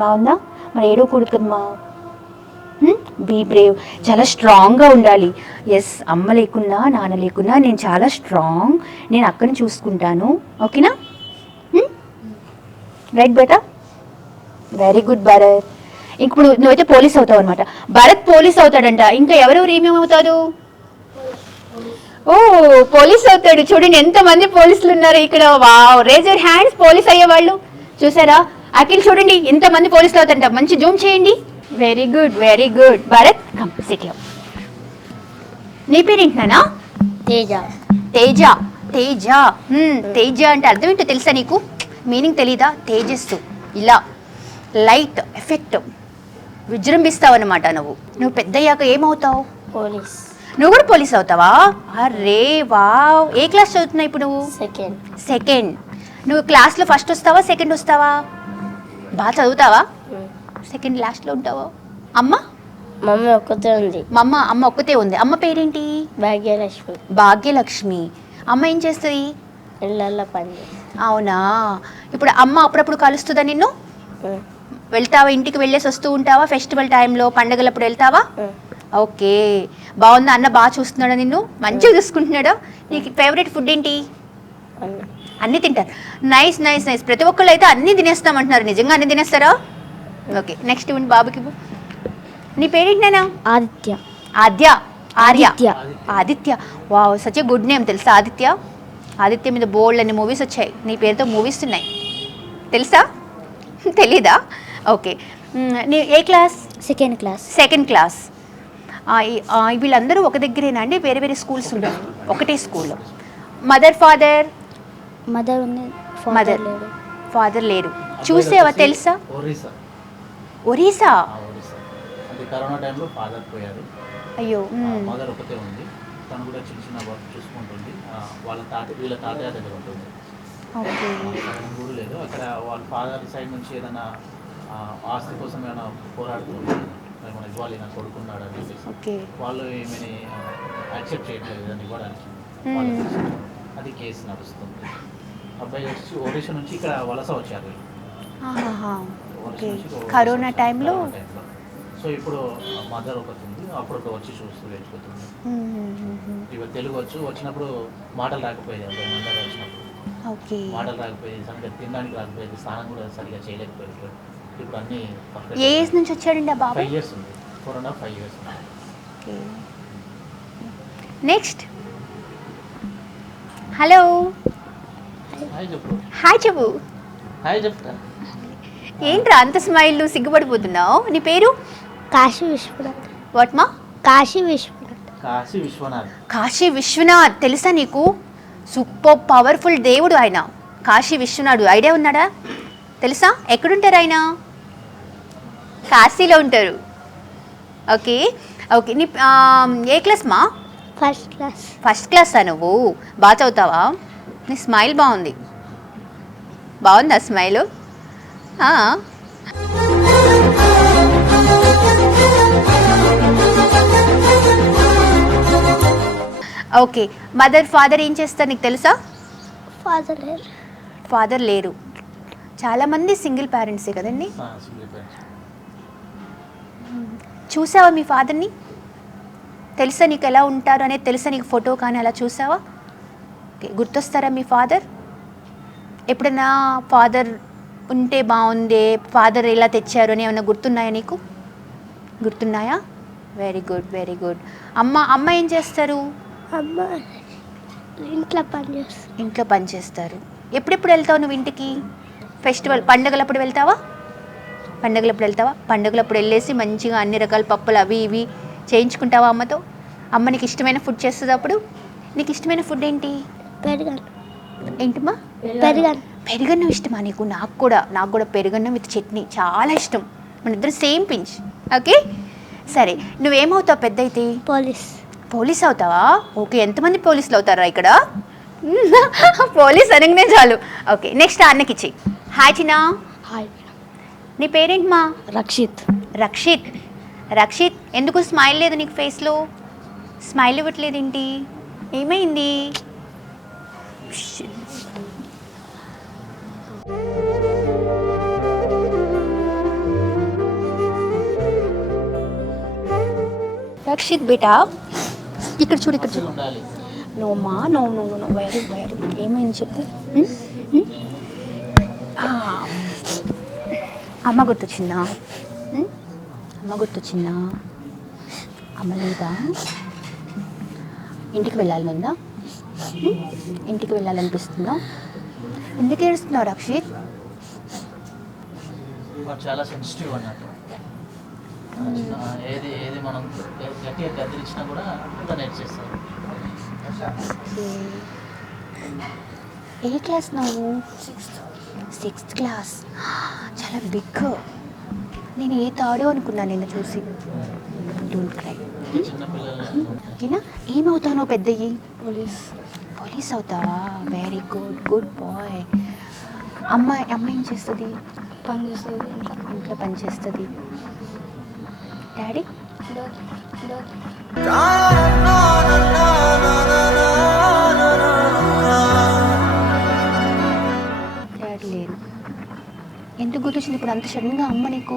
బాగుందా? మరి ఏడవకూడదు కదమ్మా. Be brave. చాలా స్ట్రాంగ్గా ఉండాలి. ఎస్, అమ్మ లేకున్నా నాన్న లేకున్నా నేను చాలా స్ట్రాంగ్. నేను అక్కని చూసుకుంటాను, ఓకేనా? రైట్ బేటా? Very good Bharat. ఇప్పుడు నువ్వైతే పోలీస్ అవుతావు అనమాట. భరత్ పోలీస్ అవుతాడంట. ఇంకా ఎవరెవరు ఏమేమి అవుతారు? ఓ, పోలీస్ అవుతాడు. చూడండి ఎంతమంది పోలీసులు ఉన్నారు ఇక్కడ. Wow, raise your hands. Police అయ్యేవాళ్ళు చూసారా? అఖిల్ చూడండి ఎంతమంది పోలీసులు అవుతారంట. మంచి జూమ్ చేయండి. Very good. Bharat, come SIT here. నీ పేరేంటినా? తేజ. తేజ అంటే అర్థం ఏంటో తెలుసా నీకు? మీనింగ్ తెలీదా? తేజస్సు, ఇలా లైట్ ఎఫెక్ట్. విజృంభిస్తావు అనమాట. నువ్వు పెద్దయ్యాక ఏమవుతావు? పోలీస్. నువ్వు కూడా పోలీస్ అవుతావా? అరే వావ్. ఏ క్లాస్ చదువుతున్నావు ఇప్పుడు నువ్వు? సెకండ్. సెకండ్. నువ్వు క్లాస్లో ఫస్ట్ వస్తావా సెకండ్ వస్తావా? బాగా చదువుతావా? సెకండ్ లాస్ట్లో ఉంటావా? అమ్మ మమ్మీ ఒక్కతే ఉంది. అమ్మ ఒక్కతే ఉంది. అమ్మ పేరేంటి? భాగ్యలక్ష్మి. భాగ్యలక్ష్మి. అమ్మ ఏం చేస్తుంది? ఇళ్ళల్లో పని చేస్తుంది. అవునా. ఇప్పుడు అమ్మ అప్పుడప్పుడు కలుస్తుందా నిన్ను? వెళ్తావా? ఇంటికి వెళ్ళేసి వస్తూ ఉంటావా? ఫెస్టివల్ టైంలో పండగలప్పుడు వెళ్తావా? ఓకే. బాగుందా? అన్న బాగా చూస్తున్నాడా నిన్ను? మంచిగా చూసుకుంటున్నాడా? నీకు ఫేవరెట్ ఫుడ్ ఏంటి? అన్నీ తింటారు. Nice nice nice. ప్రతి ఒక్కళ్ళు అయితే అన్నీ తినేస్తామంటున్నారు. నిజంగా అన్నీ తినేస్తారా? ఓకే. నెక్స్ట్ ఇవ్వండి బాబుకి. నీ పేరేంటినా? Aditya. Adya. Aditya. Wow, such a good name. తెలుసా ఆదిత్య? ఆదిత్య మీద బోల్డ్ అనే మూవీస్ వచ్చాయి. నీ పేరుతో మూవీస్ ఉన్నాయి తెలుసా? తెలీదా? ఓకే. నీ ఏ class? Second class. Second class. వీళ్ళందరూ ఒక దగ్గరేనా అండి? వేరే వేరే స్కూల్స్ ఉంటాయి? ఒకటే స్కూల్లో. Mother father? మదర్ ఉంది. మదర్ ఫాదర్ లేరు. చూసేవా? తెలుసా? ఒరిస్సా. అంటే కరోనా టైంలో ఫాదర్ పోయారు. అయ్యో. మదర్ ఒకతే ఉంది. తను కూడా చిన్న చిన్న వర్క్ చూసుకుంటుంది. వీళ్ళ తాతయ్య దగ్గర ఉంటుంది. ఓకే. కూడా లేదు అక్కడ. వాళ్ళ ఫాదర్ సైడ్ నుంచి ఏదైనా ఆస్తి కోసం ఏమైనా పోరాడుతుంది, ఏమైనా ఇవ్వాలి, నాకు కొడుకున్నాడు అని చెప్పేసి వాళ్ళు ఏమైనా యాక్సెప్ట్ చేయట్లేదు దాన్ని ఇవ్వడానికి. అది కేసు నడుస్తుంది. అబ్బాయి వచ్చి ఒడిషా నుంచి ఇక్కడ వలస వచ్చారు. కరోనా టైంలో. సో ఇప్పుడు మదర్ ఒకటి ఉంది, అప్పుడు వచ్చి చూస్తూ వెళ్ళిపోతుంది. ఇవాళ తెలుగు వచ్చినప్పుడు మాటలు రాకపోయేది. అబ్బాయి మదర్ వచ్చినప్పుడు మాటలు రాకపోయేది, సంగతి తినడానికి రాకపోయేది, స్నానం కూడా సరిగ్గా చేయలేకపోయేది. ఇప్పుడు అన్ని. ఏ ఏజ్ నుంచి వచ్చాడండి ఆ బాబు? 5 years ఉంది. 4.5 years. నెక్స్ట్. హలో. హాయ్ చెప్పు. హాయ్ చెప్పు. హాయ్ చెప్తా. ఏంట్రా అంత స్మైల్? సిగ్గుపడిపోతున్నావు. నీ పేరు? కాశీ విశ్వనాథ్. వాట్ మా? కాశీ విశ్వనాథ్. కాశీ విశ్వనాథ్. కాశీ విశ్వనాథ్ తెలుసా నీకు? సూపర్ పవర్ఫుల్ దేవుడు ఆయన. కాశీ విశ్వనాథ్ ఐడియా ఉన్నాడా? తెలుసా? ఎక్కడుంటారు ఆయన? కాశీలో ఉంటారు. ఓకే. ఓకే. నీ ఏ క్లాస్ మా? First class. ఫస్ట్ క్లాసా నువ్వు? బాగా చదువుతావా? నీ స్మైల్ బాగుంది. బాగుందా స్మైల్? ఓకే. మదర్ ఫాదర్ ఏం చేస్తారు నీకు తెలుసా? ఫాదర్ లేరు. ఫాదర్ లేరు. చాలామంది సింగిల్ పేరెంట్సే కదండి. చూసావా మీ ఫాదర్ని? తెలుసా నీకు ఎలా ఉంటారు అనేది? తెలుసా నీకు ఫోటో కానీ అలా చూసావా? ఓకే. గుర్తొస్తారా మీ ఫాదర్? ఎప్పుడైనా ఫాదర్ ఉంటే బాగుందే, ఫాదర్ ఎలా తెచ్చారు అని ఏమైనా గుర్తున్నాయా నీకు? గుర్తున్నాయా? Very good, very good. అమ్మ ఏం చేస్తారు? అమ్మ ఇంట్లో పని చేస్తారు. ఇంట్లో పని చేస్తారు. ఎప్పుడెప్పుడు వెళ్తావు నువ్వు ఇంటికి? ఫెస్టివల్ పండుగలప్పుడు వెళ్తావా? పండుగలప్పుడు వెళ్ళేసి మంచిగా అన్ని రకాల పప్పులు అవి ఇవి చేయించుకుంటావా అమ్మతో? అమ్మ నీకు ఇష్టమైన ఫుడ్ చేస్తుంది అప్పుడు? నీకు ఇష్టమైన ఫుడ్ ఏంటి? పెరుగన్నం. ఏంటమ్మా? పెరుగన్నం ఇష్టమా నీకు? నాకు కూడా పెరుగన్నం విత్ చట్నీ చాలా ఇష్టం. మన ఇద్దరు సేమ్ పించ్. ఓకే. సరే, నువ్వేమవుతావు పెద్ద అయితే? పోలీస్ అవుతావా? ఓకే. ఎంతమంది పోలీసులు అవుతారా ఇక్కడ? పోలీస్ అనగానే చాలు. ఓకే. నెక్స్ట్ అన్నకి ఇచ్చి. హాయ్ చిన్నా. హాయ్. నీ పేరేంటి మా? రక్షిత్. రక్షిత్. ఎందుకు స్మైల్ లేదు నీకు ఫేస్లో? స్మైల్ ఇవ్వట్లేదు ఏంటి? ఏమైంది? రక్షిత్ బేటా, ఇక్కడ చూడు. నోమా నో వైరు ఏమైంది చెప్పు. అమ్మ గుర్తొచ్చిందా? అమ్మ లేదా? ఇంటికి వెళ్ళాలనుందా? ఇంటికి వెళ్ళాలనిపిస్తుందా? ఎందుకు ఏడుస్తున్నావు రక్షిత్? చాలా సెన్సిటివ్ అన్నట్టు. ఏది మనం గట్టిగా గదిలిచ్చినా కూడా నేర్చేస్తారు. ఏ క్లాస్ నువ్వు? 6th class. చాలా బిగ్. నేను ఏ తాడో అనుకున్నాను నిన్ను చూసి. Don't cry. ఓకేనా? ఏమవుతావు నువ్వు పెద్దయ్యి? పోలీస్ అవుతావా? Very good, good boy. అమ్మ ఏం చేస్తుంది? పని చేస్తుంది. ఇంట్లో పని చేస్తుంది. డాడీ? డాడీ లేరు. ఎందుకు గుర్తొచ్చింది ఇప్పుడు అంత సడన్గా అమ్మ నీకు?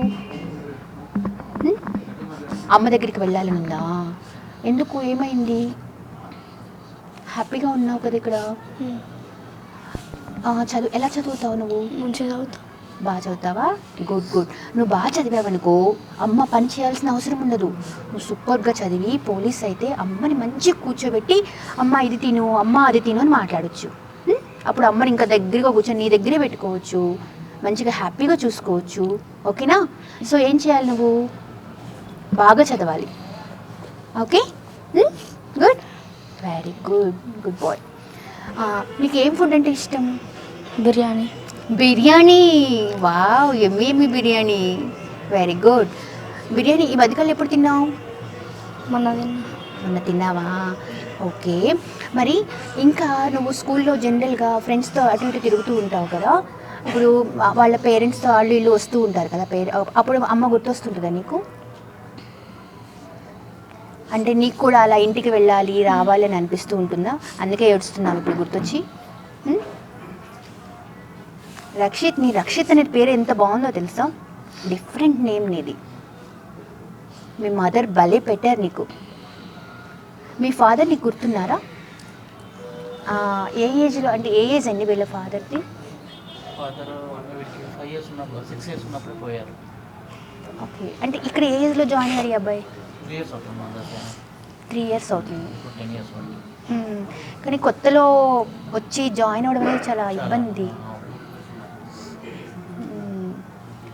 అమ్మ దగ్గరికి వెళ్ళాలని ఉందా? ఎందుకు, ఏమైంది? హ్యాపీగా ఉన్నావు కదా ఇక్కడ. చదువు ఎలా చదువుతావు నువ్వు? మంచిగా చదువుతా. బాగా చదువుతావా? Good good. నువ్వు బాగా చదివావనుకో అమ్మ పని చేయాల్సిన అవసరం ఉండదు. నువ్వు సూపర్గా చదివి పోలీస్ అయితే అమ్మని మంచిగా కూర్చోబెట్టి అమ్మ ఇది తిను, అమ్మ అది తిను అని మాట్లాడచ్చు. అప్పుడు అమ్మని ఇంకా దగ్గరగా కూర్చొని నీ దగ్గరే పెట్టుకోవచ్చు, మంచిగా హ్యాపీగా చూసుకోవచ్చు. ఓకేనా? సో ఏం చేయాలి నువ్వు? బాగా చదవాలి. Okay, good, very good, good boy. నీకు ఏం ఫుడ్ అంటే ఇష్టం? బిర్యానీ. బిర్యానీ. వావ్, ఎమ్మి బిర్యానీ. Very good. బిర్యానీ ఈ మధ్యకాలం ఎప్పుడు తిన్నావు? మొన్న తిన్నావా? ఓకే. మరి ఇంకా నువ్వు స్కూల్లో జనరల్గా ఫ్రెండ్స్తో అటు ఇటు తిరుగుతూ ఉంటావు కదా, ఇప్పుడు వాళ్ళ పేరెంట్స్తో వాళ్ళు వీళ్ళు వస్తూ ఉంటారు కదా, అప్పుడు అమ్మ గుర్తొస్తుంటుందా నీకు? అంటే నీకు కూడా అలా ఇంటికి వెళ్ళాలి రావాలి అని అనిపిస్తూ ఉంటుందా? అందుకే ఏడుస్తున్నావు ఇప్పుడు గుర్తొచ్చి? రక్షిత్, నీ రక్షిత్ అనే పేరు ఎంత బాగుందో తెలుసా? డిఫరెంట్ నేమ్ నీది. మీ మదర్ భలే పెట్టారు నీకు. మీ ఫాదర్ నీకు గుర్తున్నారా? ఏ ఏజ్లో, అంటే ఏ ఏజ్ అండి వీళ్ళ ఫాదర్ది? ఫాదర్ 5 years ఉన్నప్పుడు, 6 years ఉన్నప్పుడు పోయారు. ఓకే. అంటే ఇక్కడ ఏ ఏజ్లో జాయిన్ అయ్యారు ఈ అబ్బాయి? 3 years అవుతుంది. 3 years అవుతుంది. 10 years ఉంది. కానీ కొత్తలో వచ్చి జాయిన్ అవ్వడం అనేది చాలా ఇబ్బంది.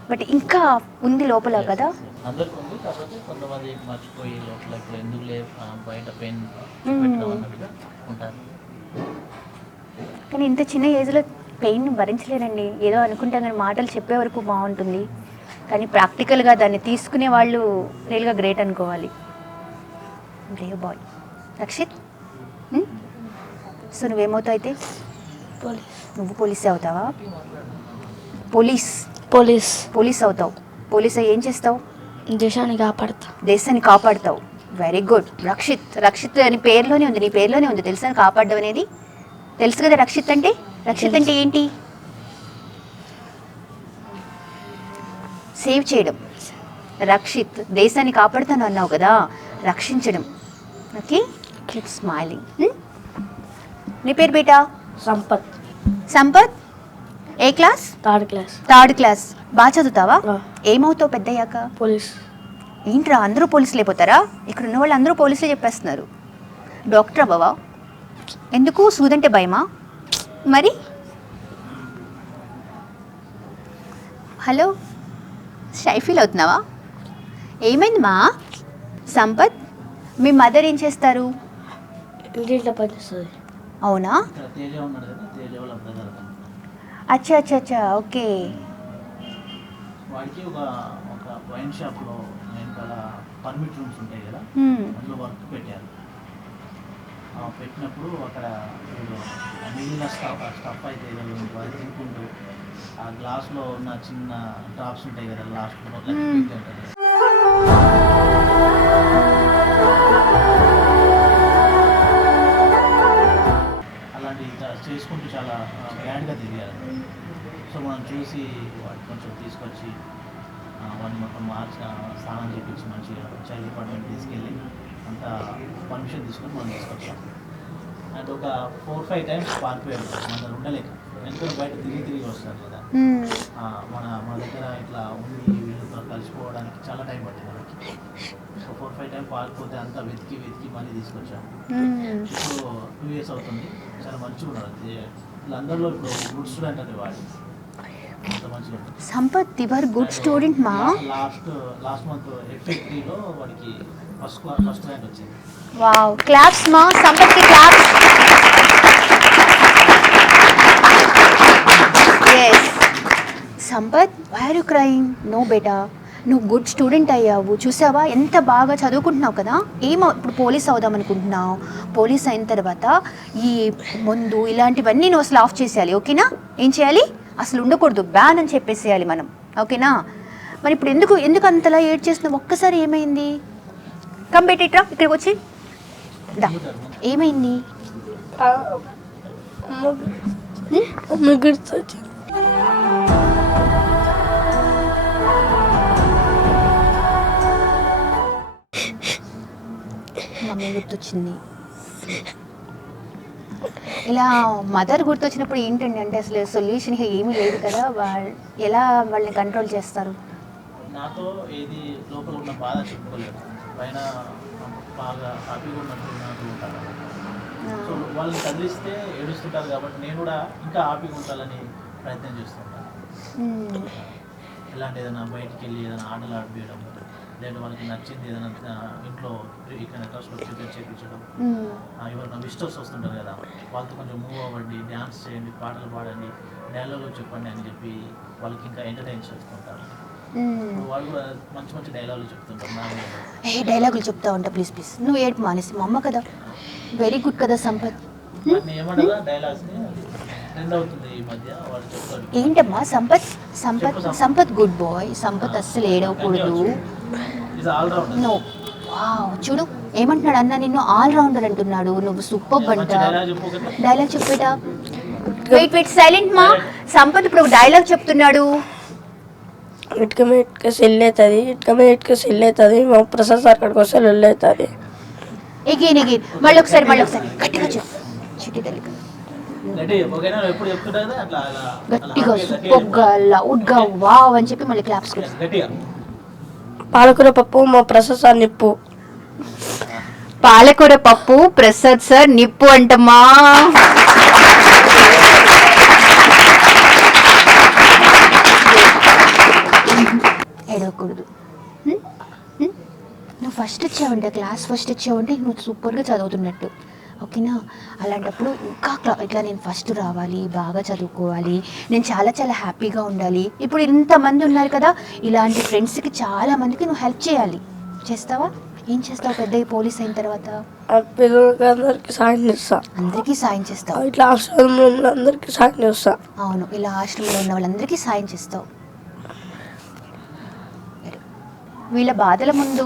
బట్ ఇంకా ఉంది లోపల కదా? అందరికి ఉంది, కాకపోతే కొంతమంది మర్చిపోయి లోపల ఇప్పుడు ఎందుకు లేదు బయట పెయిన్ పెట్టడం అన్నట్టుగా ఉంటారు. కానీ ఇంత చిన్న ఏజ్లో పెయిన్ భరించలేరండి. ఏదో అనుకుంటాం కానీ మాటలు చెప్పే వరకు బాగుంటుంది, కానీ ప్రాక్టికల్గా దాన్ని తీసుకునే వాళ్ళు రియల్గా గ్రేట్ అనుకోవాలి. Brave boy. రక్షిత్, సో నువ్వేమవుతావు అయితే? నువ్వు పోలీసే అవుతావా? పోలీస్ అవుతావు. పోలీస్ అయ్యి ఏం చేస్తావు? దేశాన్ని కాపాడుతావు. Very good. రక్షిత్ అని పేరులోనే ఉంది, నీ పేరులోనే ఉంది తెలుసా కాపాడడం అనేది. తెలుసు కదా రక్షిత్ అంటే? రక్షిత్ అంటే ఏంటి? సేవ్ చేయడం. రక్షిత్ దేశాన్ని కాపాడుతాను అన్నావు కదా, రక్షించడం. Okay, keep smiling. నీ పేరు బేటా? సంపత్. ఏ క్లాస్? Third class. బాగా చదువుతావా? ఏమవుతావు పెద్దయ్యాక? పోలీస్. ఏంట్రా అందరూ పోలీసులు అయిపోతారా? ఇక్కడ ఉన్న వాళ్ళు అందరూ పోలీసులే చెప్పేస్తున్నారు. డాక్టర్ అవ్వవా? ఎందుకు? సూదంటే భయమా? మరి హలో, షై ఫీల్ అవుతున్నావా? ఏమైంది మా సంపత్? మీ మదర్ ఏం చేస్తారు? అవునా? తేజ ఉన్నాడు కదా, తేజ వాళ్ళ బ్రదర్. అచ్చా, ఓకే. వాడికి ఒక వైన్ షాప్లో వెనకాల పర్మిట్ రూమ్స్ ఉంటాయి కదా, అందులో వర్క్ పెట్టారు. పెట్టినప్పుడు అక్కడ మిగిలిన స్టఫ్ అయితే అది తినుకుంటూ ఆ గ్లాస్లో ఉన్న చిన్న డ్రాప్స్ ఉంటాయి కదా లాస్ట్లో ఉంటుంది. అలాంటి చేసుకుంటూ చాలా బ్యాడ్గా తిరిగారు. సో మనం చూసి వాటిని కొంచెం తీసుకొచ్చి వాడిని మొత్తం స్నానం చేయించి మంచిగా చైల్డ్ డిపార్ట్మెంట్ తీసుకెళ్ళి అంతా పర్మిషన్ తీసుకొని మనం తీసుకొచ్చాం. అండ్ ఒక 4-5 times పారిపోయాడు. మన ఉండలేక ఎందుకంటే బయట తిరిగి వస్తారు కదా, మన దగ్గర ఇట్లా ఉండి వీళ్ళతో కలిసిపోవడానికి చాలా టైం పట్టింది మనకి. సో 4-5 times పారిపోతే అంతా వెతికి మళ్ళీ తీసుకొచ్చాము. ఇప్పుడు 2 years అవుతుంది. చాలా మంచిగా ఉన్నారు. వీళ్ళందరిలో ఇప్పుడు గుడ్ స్టూడెంట్ అని వాడు. Sampath, you are good student మా. లాస్ట్ మంత్ FA3లో వాడికి ఫస్ట్ ర్యాంక్ వచ్చింది. వావ్, క్లాప్స్ మా సంపత్ కి, claps. yes Sampath, why are you crying? No beta, నువ్వు గుడ్ స్టూడెంట్ అయ్యావు, చూసావా ఎంత బాగా చదువుకుంటున్నావు కదా. ఇప్పుడు పోలీస్ అవుదాం అనుకుంటున్నావు. పోలీస్ అయిన తర్వాత ఈ ముందు ఇలాంటివన్నీ నువ్వు అసలు ఆఫ్ చేసేయాలి, ఓకేనా? ఏం చేయాలి, అసలు ఉండకూడదు, బ్యాన్ అని చెప్పేసేయాలి మనం, ఓకేనా? మరి ఇప్పుడు ఎందుకు అంతలా ఏడ్ చేస్తున్నావు? ఒక్కసారి ఏమైంది? కంపెటీట్రా ఇక్కడికి వచ్చి దా, ఏమైంది? అమ్మ గుర్తొచ్చింది. మమ్మీ గుర్తొచ్చింది. ఇలా మదర్ గుర్తొచ్చినప్పుడు ఏంటండి, అంటే అసలు సొల్యూషన్ ఏమీ లేదు కదా, ఎలా వాళ్ళని కంట్రోల్ చేస్తారు? నాతో ఏది లోపల ఉన్న బాధ చెప్పుకోలేదు, పైన బాగా హ్యాపీగా ఉన్నట్టు ఉంటారు. సో వాళ్ళని కదిలిస్తే ఏడుస్తుంటారు కాబట్టి నేను కూడా ఇంకా హ్యాపీగా ఉండాలని ప్రయత్నం చేస్తుంటాను. ఇలాంటి ఏదైనా బయటికి వెళ్ళి ఏదైనా ఆటలు ఆడిపించడం, లేదంటే వాళ్ళకి నచ్చింది ఏదైనా ఇంట్లో ఇక్కడ ట్రస్ట్లో ప్రిపేర్ చేయించడం, ఎవరైనా విజిటర్స్ వస్తుంటారు కదా వాళ్ళతో కొంచెం మూవ్ అవ్వండి, డ్యాన్స్ చేయండి, పాటలు పాడండి, డైలాగులు చెప్పండి అని చెప్పి వాళ్ళకి ఇంకా ఎంటర్టైన్ చేస్తుంటారు. వాళ్ళు కూడా మంచి మంచి డైలాగులు చెప్తుంటారు. ఏ డైలాగులు చెప్తా ఉంటా, ప్లీజ్ ప్లీజ్ నువ్వు ఏడు మానేసి, మా అమ్మ కదా, వెరీ గుడ్ కదా సంపత్. ఏమన్నా డైలాగ్స్ని ట్రెండ్ అవుతుంది ఈ మధ్య, వాళ్ళు చెప్తారు. ఏంటమ్మా సంపత్, సంపత్ గుడ్ బాయ్, సంపత్ అస్సలు ఏడవకూడదు. నో వావ్, చూడు ఏమంటున్నాడు అన్న, నిన్ను ఆల్ రౌండర్ అంటున్నాడు, నువ్వు సూపర్ అంట. డైలాగ్ చెప్పేటా, వెయిట్ సైలెంట్ మా. సంపత్ ఇప్పుడు డైలాగ్ చెప్తున్నాడు. ఇటుక మీద ఇటుక సెల్ అవుతుంది, ఇటుక మీద ఇటుక సెల్ అవుతుంది, మా ప్రసాద్ సార్ కాడికి వస్తే లొల్లి అవుతుంది. ఎగైన్ మళ్ళీ ఒకసారి గట్టిగా చెప్పు, చిట్టి తల్లి గట్టిగా సూపర్గా లౌడ్గా వావ్ అని చెప్పి మళ్ళీ క్లాప్స్. పాలకూర పప్పు మా ప్రసాద్ సార్ నిప్పు. పాలకూర పప్పు ప్రసాద్ సార్ నిప్పు అంటమ్మా. ఏడవకూడదు. నువ్వు ఫస్ట్ వచ్చావంటే, క్లాస్ ఫస్ట్ వచ్చావంటే నువ్వు సూపర్గా చదువుతున్నట్టు, ఓకేనా? అలాంటప్పుడు ఇంకా ఇట్లా నేను ఫస్ట్ రావాలి, బాగా చదువుకోవాలి, నేను చాలా చాలా హ్యాపీగా ఉండాలి. ఇప్పుడు ఇంతమంది ఉన్నారు కదా, ఇలాంటి ఫ్రెండ్స్కి చాలా మందికి నువ్వు హెల్ప్ చేయాలి. చేస్తావా? ఏం చేస్తావు పెద్ద పోలీస్ అయిన తర్వాత? పిల్లలకి అందరికి సాయం చేస్తా. అందరికీ సాయం చేస్తావు? ఇట్లా ఆశ్రమంలో అందరికి సాయం చేస్తా. అవును, ఇలా ఆశ్రమంలో ఉన్న వాళ్ళందరికీ సాయం చేస్తావు. వీళ్ళ బాధల ముందు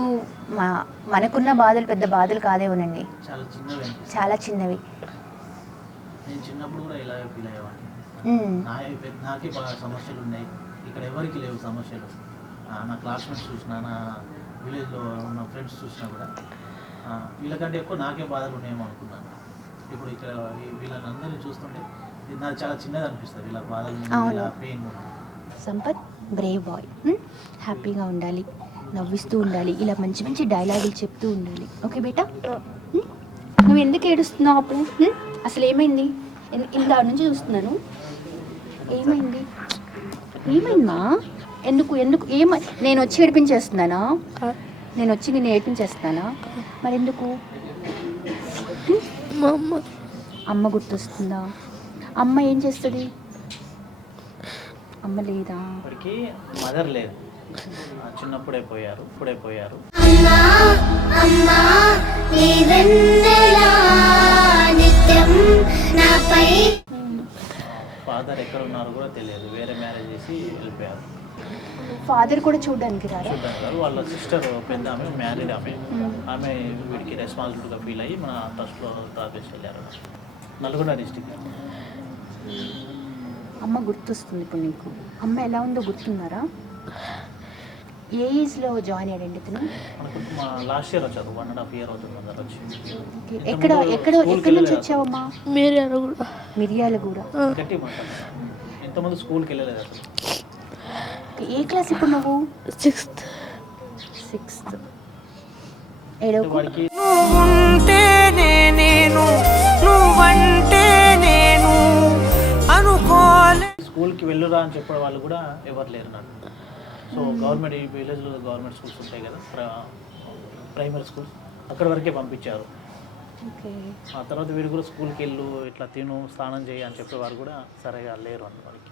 మనకున్న బాధలు పెద్ద బాధలు కాదేమోనండి, చాలా చిన్నవి. నేను చిన్నప్పుడు కూడా ఇలా ఫీల్ అయ్యేవాడిని. నాకే బాగా సమస్యలు ఉన్నాయి, ఇక్కడ ఎవరికి లేవు సమస్యలు. నా క్లాస్మేట్స్ చూసినా, నా విలేజ్లో ఉన్న ఫ్రెండ్స్ చూసినా కూడా వీళ్ళకంటే ఎక్కువ నాకే బాధలు ఉన్నాయేమో అనుకున్నాను. ఇప్పుడు ఇక్కడ వీళ్ళందరినీ చూస్తుంటే నాకు చాలా చిన్నది అనిపిస్తుంది, వీళ్ళ బాధలు, వీళ్ళ పెయిన్. సంపత్ బ్రేవ్ బాయ్, హ్యాపీగా ఉండాలి, నవ్విస్తూ ఉండాలి, ఇలా మంచి మంచి డైలాగులు చెప్తూ ఉండాలి, ఓకే బేటా? నువ్వు ఎందుకు ఏడుస్తున్నావు అప్పుడు? అసలు ఏమైంది? ఇందా నుంచి చూస్తున్నాను, ఏమైంది? ఏమైందా? ఎందుకు ఎందుకు నేను వచ్చి ఏడిపించేస్తున్నానా? నేను వచ్చి నేను ఏడిపించేస్తానా? మరి ఎందుకు? మా అమ్మ గుర్తొస్తుందా? అమ్మ ఏం చేస్తుంది? అమ్మ లేదా? ఇప్పటికీ మదర్ లేదు, చిన్నప్పుడే పోయారు, ఇప్పుడే పోయారు. ఫాదర్ ఎక్కడ ఉన్నారో కూడా తెలియదు, వేరే మ్యారేజ్ చేసి వెళ్ళిపోయారు. ఫాదర్ కూడా చూడడానికి రారు. వాళ్ళ సిస్టర్ పెద్ద ఆమె మ్యారీడ్, ఆమె వీడికి రెస్పాన్సిబుల్గా ఫీల్ అయ్యి మన ట్రస్ట్లో తాపేసి వెళ్ళారు, నల్గొండ డిస్టిక్. అమ్మ గుర్తొస్తుంది ఇప్పుడు నీకు? అమ్మ ఎలా ఉందో గుర్తున్నారా? ఏ ఏజ్లో జాయిన్ అయ్యాడండి ఇతను? మనకు లాస్ట్ ఇయర్ వచ్చారు, 1.5 year అవుతుంది అందరు వచ్చి. ఎక్కడి నుంచి వచ్చావమ్మా? మిర్యాలగూడ. గట్టి మాట్లాడు, ఎంతమంది స్కూల్కి వెళ్ళలేదు అసలు. ఏ క్లాస్ ఇప్పుడు నువ్వు? 6th. వాడికి స్కూల్కి వెళ్ళురా అని చెప్పే వాళ్ళు కూడా ఎవరు లేరు నాకు. సో గవర్నమెంట్ ఈ విలేజ్లో గవర్నమెంట్ స్కూల్స్ ఉంటాయి కదా, ప్రైమరీ స్కూల్స్, అక్కడి వరకే పంపించారు. ఆ తర్వాత వీడు కూడా స్కూల్కి వెళ్ళు, ఇట్లా తిను, స్నానం చేయి అని చెప్పేవారు కూడా సరిగా లేరు అన్న వాడికి.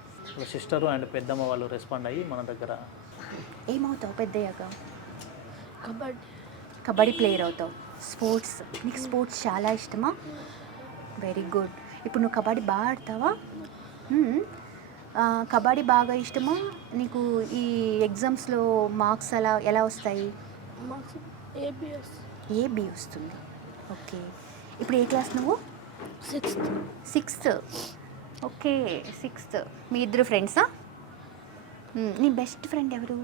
సిస్టరు అండ్ పెద్దమ్మ వాళ్ళు రెస్పాండ్ అయ్యి మన దగ్గర ఏమవుతావు పెద్దయ్యాక? కబడ్డీ కబడ్డీ ప్లేయర్ అవుతావు. స్పోర్ట్స్, నీకు స్పోర్ట్స్ చాలా ఇష్టమా? Very good. ఇప్పుడు నువ్వు కబడ్డీ బాగా ఆడతావా? కబడ్డీ బాగా ఇష్టమా నీకు? ఈ ఎగ్జామ్స్లో మార్క్స్ ఎలా వస్తాయి? మాకు ఏబిఎస్ ఏబి వస్తుంది. ఓకే. ఇప్పుడు ఏ క్లాస్ నువ్వు? 6th. సిక్స్త్. Okay, sixth. మీ ఇద్దరు ఫ్రెండ్సా? నీ బెస్ట్ ఫ్రెండ్ ఎవరు?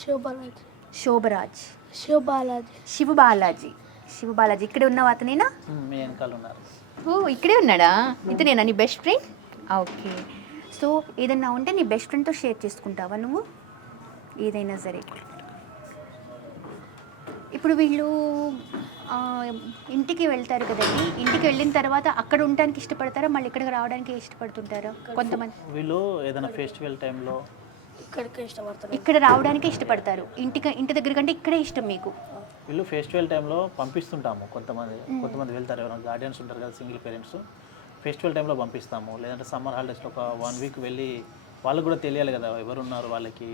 శివబాలాజీ శోభరాజ్. శివబాలాజీ శివబాలాజీ ఇక్కడే ఉన్నావు అతనేనా? మీ వెనకాల ఉన్నారు. ఓ, ఇక్కడే ఉన్నాడా? ఇతనేనా నీ బెస్ట్ ఫ్రెండ్? ఓకే. సో ఏదన్నా ఉంటే నీ బెస్ట్ ఫ్రెండ్తో షేర్ చేసుకుంటావా నువ్వు? ఏదైనా సరే. ఇప్పుడు వీళ్ళు ఇంటికి వెళ్తారు కదండి. ఇంటికి వెళ్ళిన తర్వాత అక్కడ ఉండడానికి ఇష్టపడతారా, మళ్ళీ ఇక్కడికి రావడానికి ఇష్టపడుతుంటారా? కొంతమంది వీళ్ళు ఏదైనా ఫెస్టివల్ టైంలో ఇక్కడికి ఇష్టపడతారు. ఇక్కడ రావడానికి ఇష్టపడతారు. ఇంటి దగ్గర కంటే ఇక్కడే ఇష్టం మీకు? వీళ్ళు ఫెస్టివల్ టైంలో పంపిస్తుంటాము. కొంతమంది వెళ్తారు, ఎవరైనా గార్డియన్స్ ఉంటారు కదా, సింగిల్ పేరెంట్స్. ఫెస్టివల్ టైంలో పంపిస్తాము. లేదంటే సమ్మర్ హాలిడేస్లో ఒక 1 వీక్ వెళ్ళి వాళ్ళకు కూడా తెలియాలి కదా ఎవరున్నారు, వాళ్ళకి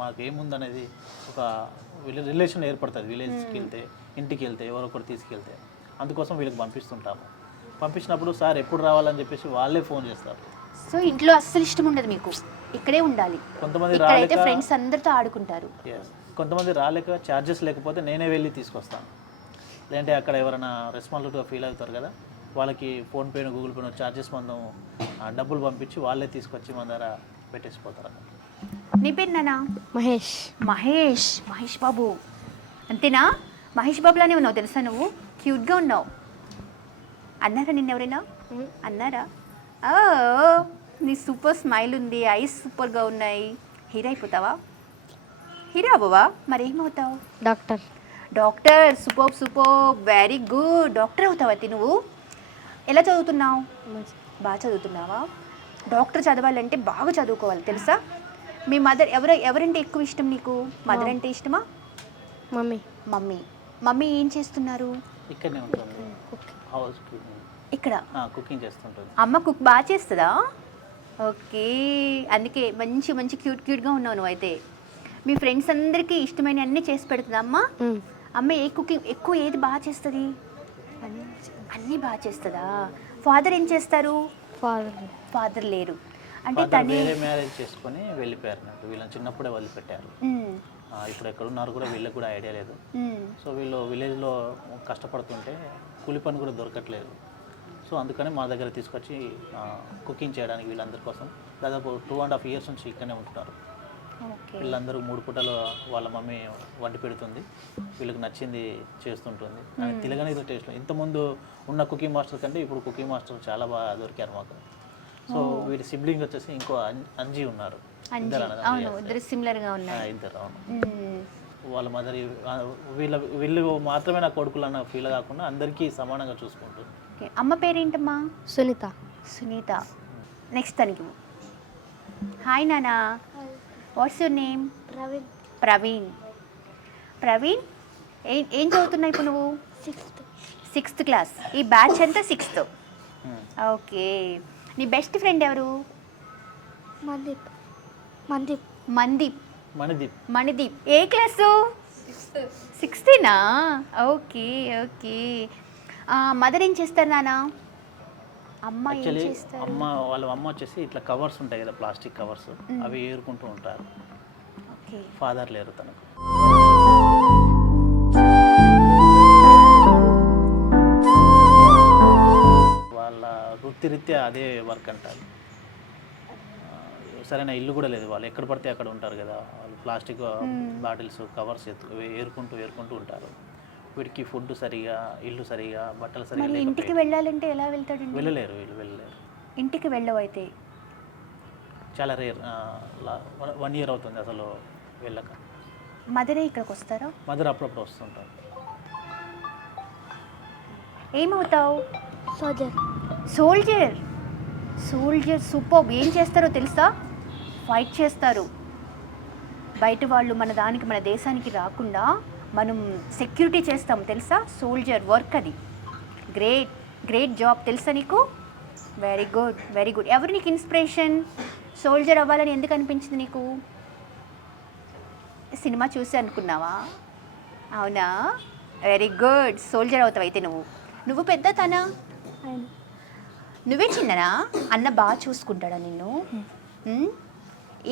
మాకు ఏముందనేది ఒక రిలేషన్ ఏర్పడుతుంది. విలేజ్కి వెళ్తే, ఇంటికి వెళ్తే, ఎవరో ఒకరు తీసుకెళ్తే. అందుకోసం వీళ్ళకి పంపిస్తుంటాము. పంపించినప్పుడు సార్ ఎప్పుడు రావాలని చెప్పేసి వాళ్ళే ఫోన్ చేస్తారు. సో ఇంట్లో అస్సలు ఇష్టం ఉండదు మీకు, ఇక్కడే ఉండాలి. కొంతమంది ఇక్కడైతే రాలేక ఫ్రెండ్స్ అందరితో ఆడుకుంటారు. కొంతమంది రాలేక ఛార్జెస్ లేకపోతే నేనే వెళ్ళి తీసుకొస్తాను. లేదంటే అక్కడ ఎవరైనా రెస్పాన్సిబిలిటీగా ఫీల్ అవుతారు కదా, వాళ్ళకి ఫోన్పేను, గూగుల్ పేను ఛార్జెస్ మనం డబ్బులు పంపించి వాళ్ళే తీసుకొచ్చి మన దగ్గర పెట్టేసిపోతారు. నీ పేరు నానా? మహేష్ మహేష్ బాబు అంతేనా? మహేష్ బాబులానే ఉన్నావు తెలుసా నువ్వు? క్యూట్గా ఉన్నావు. అన్నారా నిన్నెవరైనా? అన్నారా? ఓ, నీ సూపర్ స్మైల్ ఉంది, ఐస్ సూపర్గా ఉన్నాయి. హీరో అయిపోతావా? హీరో అవ్వవా? మరి ఏమవుతావు? Doctor. Super, very good. Doctor అవుతావా నువ్వు? ఎలా చదువుతున్నావు? బాగా చదువుతున్నావా? డాక్టర్ చదవాలంటే బాగా చదువుకోవాలి తెలుసా? మీ మదర్ ఎవరంటే ఎక్కువ ఇష్టం నీకు? మదర్ అంటే ఇష్టమా? మమ్మీ ఏం చేస్తున్నారు? ఇక్కడనే ఉంటుంది, హౌస్ ఇక్కడ కుకింగ్ చేస్తుంటుంది. అమ్మ కుక్ బాగా చేస్తుందా? ఓకే, అందుకే మంచి క్యూట్గా ఉన్నావు నువ్వు. అయితే మీ ఫ్రెండ్స్ అందరికీ ఇష్టమైన అన్నీ చేసి పెడుతుందా అమ్మ? అమ్మ ఎక్కువ ఏది బాగా చేస్తుంది? అన్నీ బాగా చేస్తుందా? ఫాదర్ ఏం చేస్తారు? ఫాదర్ లేరు అంటే తనే వేరే మ్యారేజ్ చేసుకొని వెళ్ళిపోయారు. నాకు వీళ్ళని చిన్నప్పుడే వదిలిపెట్టారు. ఇప్పుడు ఎక్కడ ఉన్నారు కూడా వీళ్ళకి కూడా ఐడియా లేదు. సో వీళ్ళు విలేజ్లో కష్టపడుతుంటే కూలి పని కూడా దొరకట్లేదు. సో అందుకని మా దగ్గర తీసుకొచ్చి కుకింగ్ చేయడానికి వీళ్ళందరి కోసం దాదాపు 2.5 years నుంచి ఇక్కడనే ఉంటున్నారు. వీళ్ళందరూ 3 పూటలు వాళ్ళ మమ్మీ వండి పెడుతుంది, వీళ్ళకి నచ్చింది చేస్తుంటుంది. తిలగని టేస్ట్. ఇంతకుముందు ఉన్న కుకింగ్ మాస్టర్ కంటే ఇప్పుడు కుకింగ్ మాస్టర్ చాలా బాగా దొరికారు మాకు. సో వీటి సిబ్లింగ్ వచ్చేసి ఇంకో అంజీ ఉన్నారు. ఇద్దరు సిమిలర్గా ఉన్నారు. ఇద్దరు. వాళ్ళ మదర్ వీళ్ళు మాత్రమే నా కొడుకులు అన్న ఫీల్ కాకుండా అందరికీ సమానంగా చూసుకుంటుంది. అమ్మ పేరేంటమ్మా? సునీత. నెక్స్ట్ తనకి. హాయ్ నానా. What's your name? ప్రవీణ్. ఏం చదువుతున్నావు ఇప్పుడు నువ్వు? 6th class. ఈ బ్యాచ్ అంతా 6th. ఓకే. నీ బెస్ట్ ఫ్రెండ్ ఎవరు? మణిదీప్. ఏ క్లాసు? 6th. ఓకే. మదర్ ఏం చేస్తారు నాన్న? అమ్మ ఏం చేస్తారు? వాళ్ళ అమ్మ వచ్చేసి ఇట్లా కవర్స్ ఉంటాయి కదా, ప్లాస్టిక్ కవర్స్, అవి ఏరుకుంటూ ఉంటారు. ఫాదర్ లేరు తనకు. వాళ్ళ వృత్తిరీత్యా అదే వర్క్ అంటారు. సరైన ఇల్లు కూడా లేదు, వాళ్ళు ఎక్కడ పడితే అక్కడ ఉంటారు కదా. వాళ్ళు ప్లాస్టిక్ బాటిల్స్, కవర్స్ ఏరుకుంటూ ఉంటారు. వీడికి ఫుడ్ సరిగా, ఇల్లు సరిగా, బట్టలు సరిగా. ఇంటికి వెళ్ళాలంటే ఎలా వెళ్తాడు? వెళ్ళలేరు. ఇంటికి వెళ్ళవు అయితే? చాలా రేర్. 1 year అవుతుంది అసలు వెళ్ళక. మదరే ఇక్కడికి వస్తారా? మదర్ అప్పుడప్పుడు వస్తుంటారు. ఏమవుతావు? సోల్జర్. సూపర్. ఏం చేస్తారో తెలుసా? ఫైట్ చేస్తారు. బయట వాళ్ళు మన దేశానికి రాకుండా మనం సెక్యూరిటీ చేస్తాం తెలుసా? సోల్జర్ వర్క్ అది. గ్రేట్ జాబ్ తెలుసా నీకు? Very good very good. ఎవరు నీకు ఇన్స్పిరేషన్? సోల్జర్ అవ్వాలని ఎందుకు అనిపించింది నీకు? సినిమా చూసి అనుకున్నావా? అవునా, వెరీ గుడ్. సోల్జర్ అవుతావు అయితే నువ్వు పెద్ద తనా? నువ్వే చిన్ననా? అన్న బాగా చూసుకుంటాడా నిన్ను? మ్మ్?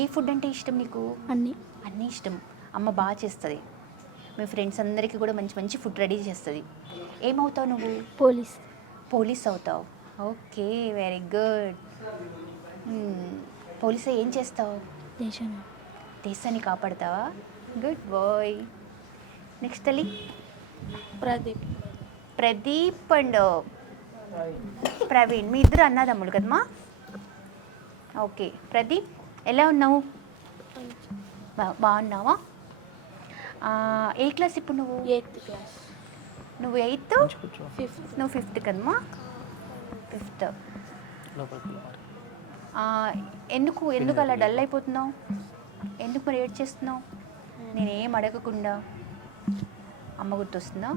ఏ ఫుడ్ అంటే ఇష్టం నీకు? అన్నీ ఇష్టం. అమ్మ బాగా చేస్తుంది. మీ ఫ్రెండ్స్ అందరికీ కూడా మంచి మంచి ఫుడ్ రెడీ చేస్తుంది. ఏమవుతావు నువ్వు? పోలీస్ అవుతావు. Okay, very good. పోలీస్ ఏం చేస్తావు? దేశాన్ని కాపాడుతావా? Good bye. నెక్స్ట్ తల్లి. ప్రదీప్ అండ్ ప్రవీణ్, మీ ఇద్దరు అన్నదమ్ముడు కదమ్మా? ఓకే. ప్రదీప్ ఎలా ఉన్నావు? బాగున్నావా? ఏ క్లాస్ ఇప్పుడు నువ్వు? 8th class. నువ్వు 8th, నువ్వు 5th కదమ్మా? 5th. ఎందుకు అలా డల్ అయిపోతున్నావు? ఎందుకు మరి ఏడ్ చేస్తున్నావు? నేనేం అడగకుండా అమ్మ గుర్తొస్తుందా?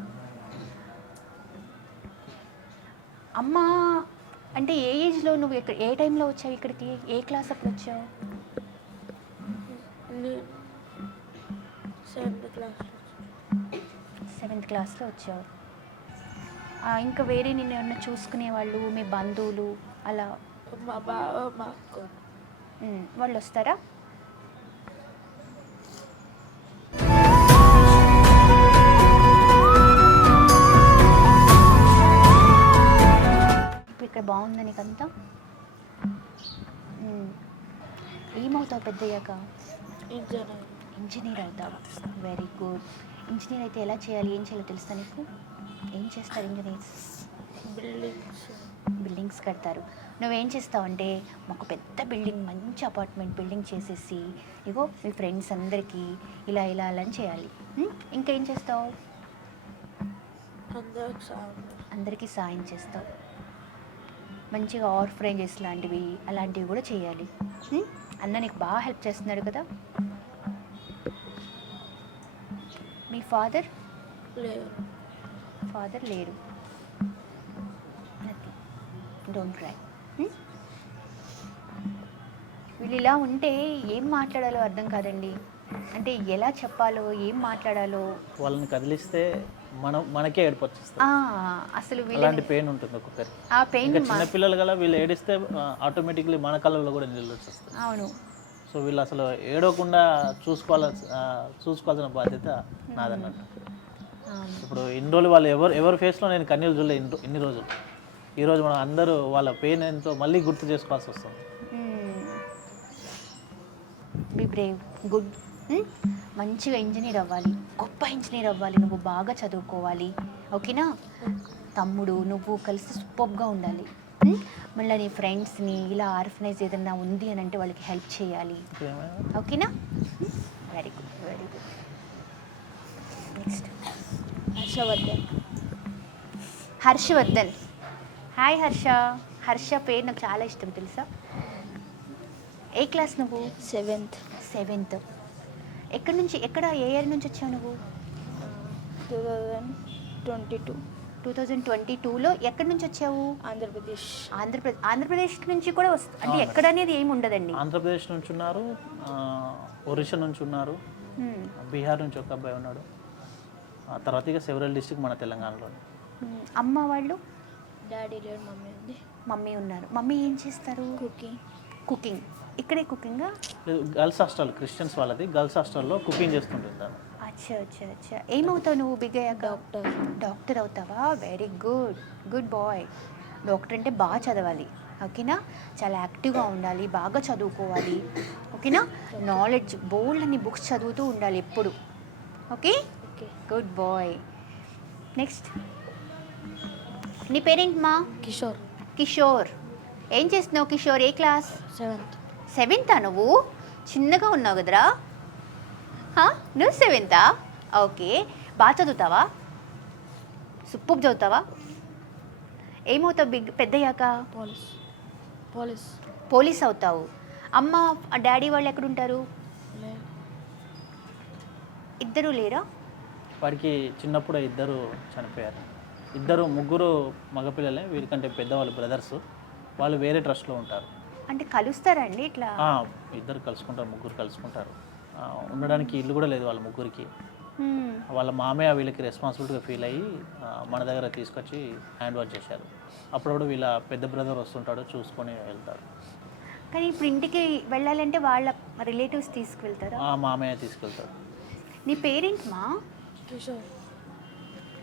అమ్మ అంటే ఏ ఏజ్లో నువ్వు ఏ టైంలో వచ్చావు ఇక్కడికి? ఏ క్లాస్ అప్పుడు వచ్చావు? 7th క్లాస్లో వచ్చావు. ఇంకా వేరే నిన్ను ఏమన్నా చూసుకునే వాళ్ళు, మీ బంధువులు అలా మా బావ మా అక్క. వాళ్ళు వస్తారా? ఇక్కడ బాగుందా నీకంతా? ఏమవుతావు పెద్దయ్యాక? ఇంజనీర్ అవుతావా? Very good. ఇంజనీర్ అయితే ఎలా చేయాలి, ఏం చేయాలో తెలుసా నీకు? ఏం చేస్తారు ఇంజనీర్స్? బిల్డింగ్స్ కడతారు. నువ్వేం చేస్తావంటే మాకు పెద్ద బిల్డింగ్, మంచి అపార్ట్మెంట్ బిల్డింగ్ చేసేసి ఇగో మీ ఫ్రెండ్స్ అందరికీ ఇలా అని చేయాలి. ఇంకేం చేస్తావు? అందరికీ సాయం చేస్తావు. మంచిగా ఆర్ఫనైజెస్ అలాంటివి కూడా చేయాలి. అన్న నీకు బాగా హెల్ప్ చేస్తున్నాడు కదా? మీ ఫాదర్ లేరు. Don't cry. వీళ్ళు ఇలా ఉంటే ఏం మాట్లాడాలో అర్థం కాదండి. అంటే ఎలా చెప్పాలో, ఏం మాట్లాడాలో. వాళ్ళని కదిలిస్తే మనకే ఏడుపు వచ్చేస్తుంది. అసలు అలాంటి పెయిన్ ఉంటుంది ఒక్కొక్కరికి. ఆ పెయిన్ చిన్నపిల్లలు గల వీళ్ళు ఏడిస్తే ఆటోమేటిక్లీ మన కళ్ళల్లో కూడా నీళ్ళు వచ్చేస్తాయి. అవును. సో వీళ్ళు అసలు ఏడవకుండా చూసుకోవాల్సిన బాధ్యత నాదన్నట్టు. ఇప్పుడు ఇన్ని రోజులు వాళ్ళు ఎవరి ఫేస్లో నేను కన్నీళ్ళు చూడలే ఇన్ని రోజులు. ఈరోజు మనం అందరూ వాళ్ళ పెయిన్ ఎంతో మళ్ళీ గుర్తు చేసుకోవాల్సి వస్తుంది. B Brave, good. మంచిగా ఇంజనీర్ అవ్వాలి, గొప్ప ఇంజనీర్ అవ్వాలి. నువ్వు బాగా చదువుకోవాలి, ఓకేనా? తమ్ముడు నువ్వు కలిసి సూపర్గా ఉండాలి. మళ్ళీ నీ ఫ్రెండ్స్ని ఇలా ఆర్ఫనైజ్ ఏదన్నా ఉంది అని అంటే వాళ్ళకి హెల్ప్ చేయాలి, ఓకేనా? Very good very good. Next Harshavardhan. Hi Harsha పేరు నాకు చాలా ఇష్టం తెలుసా? ఏ క్లాస్ నువ్వు? 7th. ఎక్కడ ఏ ఇయర్ నుంచి వచ్చావు నువ్వు? 2022లో. ఎక్కడి నుంచి వచ్చావు? ఆంధ్రప్రదేశ్ నుంచి కూడా అంటే ఎక్కడ అనేది ఏమి ఉండదండి. ఆంధ్రప్రదేశ్ నుంచి ఉన్నారు, ఒరిస్సా నుంచి ఉన్నారు, బీహార్ నుంచి ఒక అబ్బాయి ఉన్నాడు. ఆ తర్వాత ఇక సెవెరల్ డిస్ట్రిక్ట్ మన తెలంగాణలో. అమ్మ వాళ్ళు? డాడీ లేరు, మమ్మీ ఉంది. మమ్మీ ఉన్నారు. మమ్మీ ఏం చేస్తారు? కుకింగ్. ఇక్కడే కుకింగా? గర్ల్స్ హాస్టల్, క్రిస్టియన్స్ వాళ్ళది. గర్ల్స్ హాస్టల్లో కుకింగ్ చేస్తుంటారు. అచ్చా. ఏమవుతావు నువ్వు బిగ్ అయ్యాక? డాక్టర్ అవుతావా? Very good bye. డాక్టర్ అంటే బాగా చదవాలి, ఓకేనా? చాలా యాక్టివ్గా ఉండాలి, బాగా చదువుకోవాలి, ఓకేనా? నాలెడ్జ్ బోల్డ్ అన్ని బుక్స్ చదువుతూ ఉండాలి ఎప్పుడు, ఓకే? Good bye. నెక్స్ట్ నీ పేరేంటమ్మా? కిషోర్. ఏం చేస్తున్నావు కిషోర్? ఏ క్లాస్? 7th. నువ్వు చిన్నగా ఉన్నావు కదరా? నువ్వు 7th? ఓకే. బాగా చదువుతావా? సూపర్ చదువుతావా? ఏమవుతావు పెద్దయ్యాక? పోలీస్ అవుతావు. అమ్మ డాడీ వాళ్ళు ఎక్కడుంటారు? ఇద్దరు లేరా? వాడికి చిన్నప్పుడు ఇద్దరు చనిపోయారు. ముగ్గురు మగపిల్లలే, వీరికంటే పెద్దవాళ్ళు బ్రదర్స్. వాళ్ళు వేరే ట్రస్ట్లో ఉంటారు. అంటే కలుస్తారండి ఇట్లా? ఇద్దరు కలుసుకుంటారు, ముగ్గురు కలుసుకుంటారు. ఉండడానికి ఇల్లు కూడా లేదు వాళ్ళ ముగ్గురికి. వాళ్ళ మామయ్య వీళ్ళకి రెస్పాన్సిబిలిటీగా ఫీల్ అయ్యి మన దగ్గర తీసుకొచ్చి హ్యాండ్ ఓవర్ చేశారు. అప్పుడు వీళ్ళ పెద్ద బ్రదర్ వస్తుంటాడు, చూసుకొని వెళ్తాడు. కానీ ఇప్పుడు ఇంటికి వెళ్ళాలంటే వాళ్ళ రిలేటివ్స్ తీసుకువెళ్తారా? మామయ్య తీసుకెళ్తాడు. నీ పేరేంటి మా?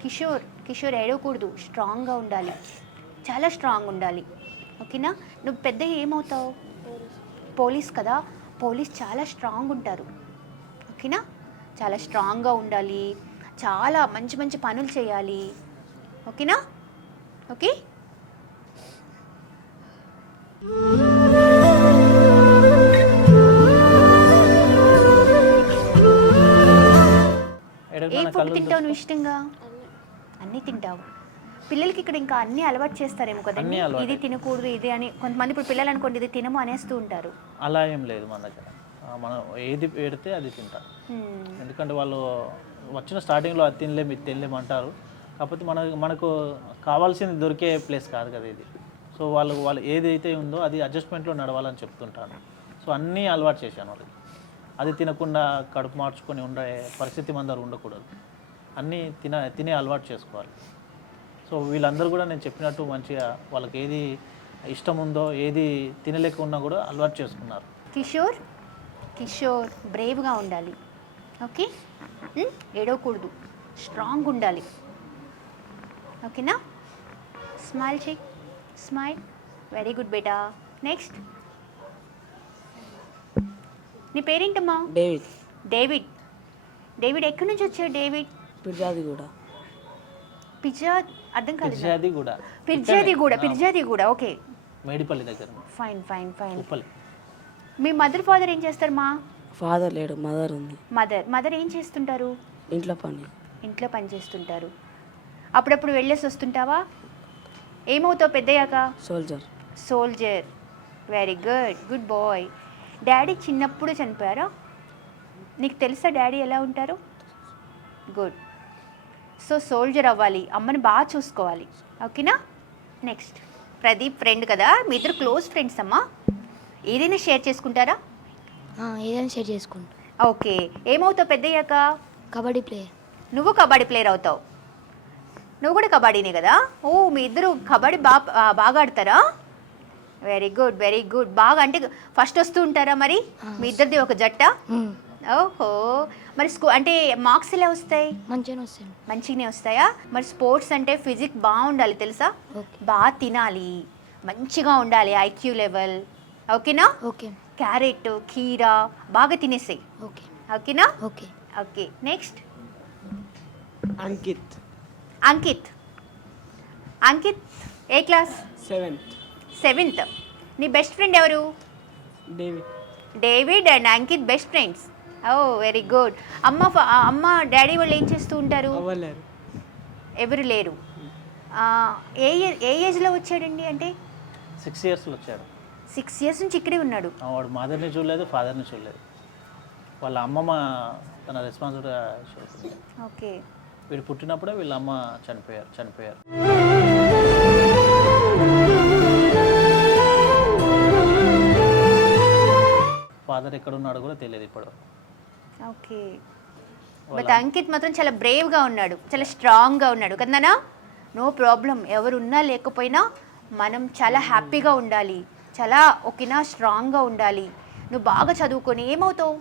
కిషోర్. కిషోర్ ఏడవకూడదు, స్ట్రాంగ్గా ఉండాలి, చాలా స్ట్రాంగ్ ఉండాలి, ఓకేనా? నువ్వు పెద్ద ఏమవుతావు? పోలీస్ కదా, పోలీస్ చాలా స్ట్రాంగ్ ఉంటారు, ఓకేనా? చాలా స్ట్రాంగ్గా ఉండాలి, చాలా మంచి మంచి పనులు చేయాలి, ఓకేనా? ఓకే. ఏ ఫుడ్ తింటావు నువ్వు ఇష్టంగా? అన్నీ తింటావు. పిల్లలకి ఇక్కడ ఇంకా అన్నీ అలవాటు చేస్తారేమో కదండి, ఇది తినకూడదు ఇది అని. కొంతమంది ఇప్పుడు పిల్లలు అనుకోండి ఇది తినము అనేస్తూ ఉంటారు. అలా ఏం లేదు మన దగ్గర. మనం ఏది పెడితే అది తింటారు. ఎందుకంటే వాళ్ళు వచ్చిన స్టార్టింగ్లో అది తినలేము ఇది తినలేము అంటారు. కాకపోతే మనకు కావాల్సింది దొరికే ప్లేస్ కాదు కదా ఇది. సో వాళ్ళు ఏదైతే ఉందో అది అడ్జస్ట్మెంట్లో నడవాలని చెప్తుంటాను. సో అన్నీ అలవాటు చేశాను వాళ్ళకి. అది తినకుండా కడుపు మార్చుకొని ఉండే పరిస్థితి మన దగ్గర ఉండకూడదు. అన్నీ తినే అలవాటు చేసుకోవాలి. సో వీళ్ళందరూ కూడా నేను చెప్పినట్టు మంచిగా వాళ్ళకి ఏది ఇష్టం ఉందో ఏది తినలేక ఉన్నా కూడా అలవాటు చేసుకున్నారు. కిషోర్ బ్రేవ్గా ఉండాలి, ఓకే? ఏడవకూడదు, స్ట్రాంగ్ ఉండాలి, ఓకేనా? స్మైల్ చెయ్యి, స్మైల్. వెరీ గుడ్ బేటా. నెక్స్ట్, నీ పేరేంటమ్మా? డేవిడ్. డేవిడ్ ఎక్కడి నుంచి వచ్చావు డేవిడ్? పిజ్జా అర్థం కాదు. పిర్జాదిగూడ, ఓకే. మేడిపల్లి దగ్గర. ఫైన్. మీ మదర్ ఫాదర్ ఏం చేస్తారు మా? ఫాదర్ లేడు, మదర్ ఉంది. మదర్ ఏం చేస్తుంటారు? ఇంట్లో పని చేస్తుంటారు. అప్పుడప్పుడు వెళ్ళేసి వస్తుంటావా? ఏమవుతావు పెద్దయ్యాక? Soldier. Very good boy. Daddy చిన్నప్పుడు చనిపోయారా? నీకు తెలుసా డాడీ ఎలా ఉంటారు? గుడ్. సో సోల్జర్ అవ్వాలి, అమ్మని బాగా చూసుకోవాలి, ఓకేనా? నెక్స్ట్, ప్రదీప్ ఫ్రెండ్ కదా, మీ ఇద్దరు క్లోజ్ ఫ్రెండ్స్ అమ్మా. ఏదైనా షేర్ చేసుకుంటారా? ఏదైనా షేర్ చేసుకుంటా. ఓకే. ఏమవుతావు పెద్దయ్యాక? కబడ్డీ ప్లేయర్. నువ్వు కబడ్డీ ప్లేయర్ అవుతావు. నువ్వు కూడా కబడ్డీనే కదా? ఓ, మీ ఇద్దరు కబడ్డీ బాగా ఆడతారా? Very good. బాగా అంటే ఫస్ట్ వస్తూ ఉంటారా మరి? మీ ఇద్దరిది ఒక జట్ట? ఓహో. మరి అంటే మార్క్స్ ఎలా వస్తాయి? మంచిగానే వస్తాయా? మరి స్పోర్ట్స్ అంటే ఫిజిక్స్ బాగుండాలి తెలుసా? బాగా తినాలి, మంచిగా ఉండాలి, ఐక్యూ లెవెల్, ఓకేనా? ఓకే. క్యారెట్, కీరా బాగా తినేసాయి, ఓకేనా? ఓకే. నెక్స్ట్, అంకిత్ ఏ క్లాస్? సెవెంత్. నీ బెస్ట్ ఫ్రెండ్ ఎవరు? David and Ankit best friends. Oh very good. అమ్మ డాడీ వాళ్ళు ఏం చేస్తూ ఉంటారు? ఎవరు లేరు. ఏ ఏజ్లో వచ్చాడండి? అంటే 6 yearsలో వచ్చాడు. 6 years నుంచి ఇక్కడే ఉన్నాడు. వాడు మదర్ని చూడలేదు, ఫాదర్ని చూడలేదు. వాళ్ళ అమ్మమ్మ తన రెస్పాన్సిబిలిటీగా చూస్తుంది. ఓకే. వీడు పుట్టినప్పుడే వీళ్ళ అమ్మ చనిపోయారు. ఫాదర్ ఎక్కడ ఉన్నాడో కూడా తెలియదు ఇప్పుడు. ఓకే. బట్ అంకిత్ మాత్రం చాలా బ్రేవ్గా ఉన్నాడు, చాలా స్ట్రాంగ్గా ఉన్నాడు కదనా? No problem. ఎవరు ఉన్నా లేకపోయినా మనం చాలా హ్యాపీగా ఉండాలి, చాలా ఓకేనా, స్ట్రాంగ్గా ఉండాలి. నువ్వు బాగా చదువుకొని ఏమవుతావు?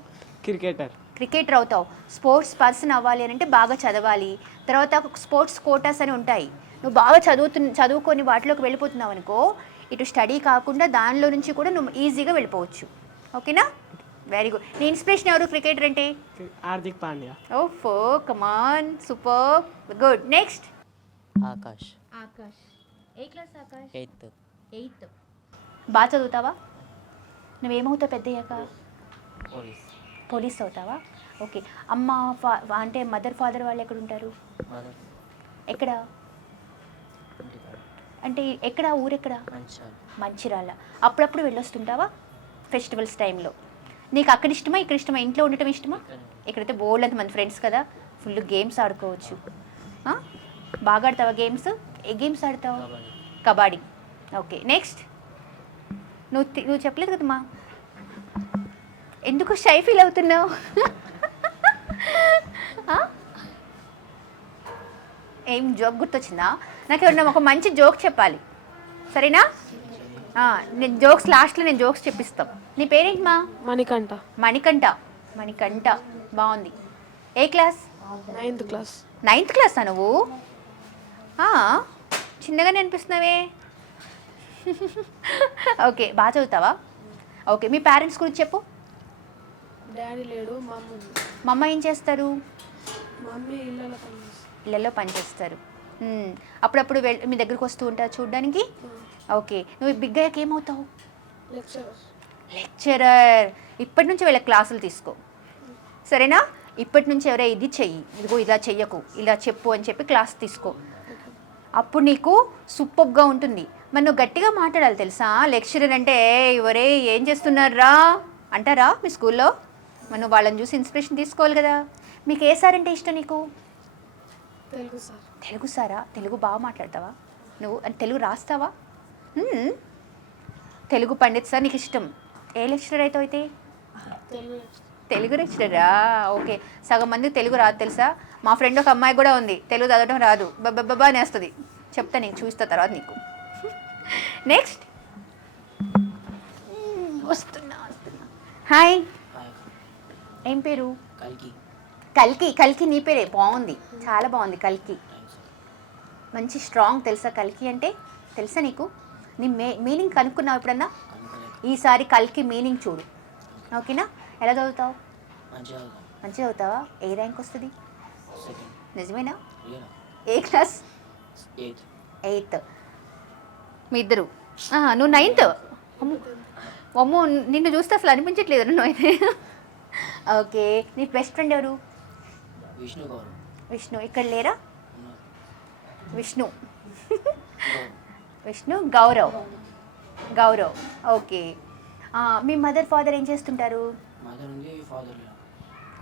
క్రికెటర్ అవుతావు. స్పోర్ట్స్ పర్సన్ అవ్వాలి అని అంటే బాగా చదవాలి. తర్వాత స్పోర్ట్స్ కోటాస్ అని ఉంటాయి. నువ్వు బాగా చదువుకొని వాటిలోకి వెళ్ళిపోతున్నావు అనుకో, ఇటు స్టడీ కాకుండా దానిలో నుంచి కూడా నువ్వు ఈజీగా వెళ్ళిపోవచ్చు, ఓకేనా? Very good. నీ ఇన్స్పిరేషన్ ఎవరు క్రికెటర్ అంటే? హార్దిక్ పాండ్యా. ఓఫో, కమాన్, సూపర్, గుడ్. నెక్స్ట్, ఆకాష్. ఏ క్లాస్ ఆకాష్? 8th. బాగా చదువుతావా? నువ్వేమవుతావు పెద్దయ్యాక? పోలీస్ అవుతావా? ఓకే. అమ్మ అంటే మదర్ ఫాదర్ వాళ్ళు ఎక్కడ ఉంటారు? ఎక్కడ అంటే ఎక్కడ? ఊరెక్కడ? మంచిర్యాల. అప్పుడప్పుడు వెళ్ళొస్తుంటావా ఫెస్టివల్స్ టైంలో? నీకు అక్కడ ఇష్టమా ఇక్కడ ఇష్టమా? ఇంట్లో ఉండటం ఇష్టమా? ఇక్కడైతే బోల్డ్ అంత మంది ఫ్రెండ్స్ కదా, ఫుల్ గేమ్స్ ఆడుకోవచ్చు. బాగా ఆడతావా గేమ్స్? ఏ గేమ్స్ ఆడతావు? కబడ్డీ. ఓకే. నెక్స్ట్, నువ్వు చెప్పలేదు కదమ్మా, ఎందుకు షై ఫీల్ అవుతున్నావు? ఆ? ఏం జోక్ గుర్తొచ్చిందా? నాకు ఎవరన్నా ఒక మంచి జోక్ చెప్పాలి, సరేనా? నేను జోక్స్ లాస్ట్లో నేను జోక్స్ చెప్పిస్తాం. నీ పేరేంటి మా? మణికంఠ. మణికంఠ. మణికంఠ బాగుంది. ఏ క్లాస్? 9th class. 9th క్లాసా నువ్వు? చిన్నగానే అనిపిస్తున్నావే. ఓకే, బాగా చదువుతావా? ఓకే, మీ పేరెంట్స్ గురించి చెప్పు. డాడీ లేడు, మమ్మీ ఉంది. మా అమ్మ ఏం చేస్తారు? మమ్మీ ఇళ్ళలో పనిచేస్తుంది. ఇళ్ళల్లో పనిచేస్తారు. అప్పుడప్పుడు మీ దగ్గరికి వస్తూ ఉంటారు చూడడానికి. ఓకే, నువ్వు బిగ్ అయ్యాక ఏమవుతావు? లెక్చరర్. ఇప్పటి నుంచి వీళ్ళ క్లాసులు తీసుకో, సరేనా? ఇప్పటి నుంచి ఎవరో ఇది చెయ్యి, ఇదిగో ఇలా చెయ్యకు, ఇలా చెప్పు అని చెప్పి క్లాస్ తీసుకో. అప్పుడు నీకు సూపర్గా ఉంటుంది. మరి నువ్వు గట్టిగా మాట్లాడాలి తెలుసా? లెక్చరర్ అంటే ఎవరే ఏం చేస్తున్నారా అంటారా మీ స్కూల్లో? మనం వాళ్ళని చూసి ఇన్స్పిరేషన్ తీసుకోవాలి కదా. మీకు ఏ సార్ అంటే ఇష్టం నీకు? తెలుగు సార్. తెలుగు సారా? తెలుగు బాగా మాట్లాడతావా నువ్వు? అంటే తెలుగు రాస్తావా? తెలుగు పండిత్ సార్ నీకు ఇష్టం. ఏ లెక్చరర్ అయితే? తెలుగు లెక్చరరా? ఓకే, సగం మందికి తెలుగు రాదు తెలుసా? మా ఫ్రెండ్ ఒక అమ్మాయి కూడా ఉంది, తెలుగు చదవడం రాదు, బబ్బా అనేస్తుంది. చెప్తా, నీకు చూస్తా తర్వాత నీకు. నెక్స్ట్ వస్తున్నా. హాయ్, ఏం పేరు? కల్కి. కల్కి నీ పేరే? బాగుంది, చాలా బాగుంది కల్కి. మంచి స్ట్రాంగ్ తెలుసా కల్కి అంటే? తెలుసా నీకు? నీ మీనింగ్ కనుక్కున్నావు ఎప్పుడన్నా? ఈసారి కల్కి మీనింగ్ చూడు, ఓకేనా? ఎలా చదువుతావు? మంచిగా చదువుతావా? ఏ ర్యాంక్ వస్తుంది? నిజమేనా? ఏ క్లాస్? 8th. మీ ఇద్దరు? నువ్వు 9th. అమ్మో, నిన్ను చూస్తే అసలు అనిపించట్లేదు నువ్వు అయితే. ఓకే, నీ బెస్ట్ ఫ్రెండ్ ఎవరు? విష్ణు. ఇక్కడ లేరా? విష్ణు గౌరవ్. ఓకే, మీ మదర్ ఫాదర్ ఏం చేస్తుంటారు?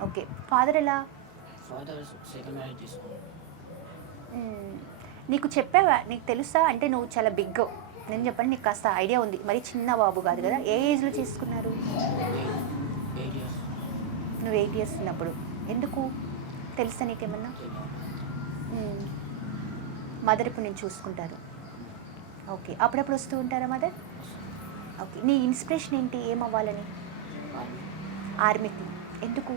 ఓకే, ఫాదర్ ఎలా? నీకు చెప్పావా? నీకు తెలుసా? అంటే నువ్వు చాలా బిగ్. నేను చెప్పండి, నీకు కాస్త ఐడియా ఉంది, మరి చిన్న బాబు కాదు కదా. ఏ ఏజ్లో చేసుకున్నారు? నువ్వు 8 years ఉన్నప్పుడు. ఎందుకు తెలుసా నీకేమన్నా? మదర్ ఇప్పుడు నేను చూసుకుంటారు. ఓకే, అప్పుడప్పుడు వస్తూ ఉంటారా మదర్? ఓకే, నీ ఇన్స్పిరేషన్ ఏంటి? ఏమవ్వాలని? ఆర్మీకి. ఎందుకు?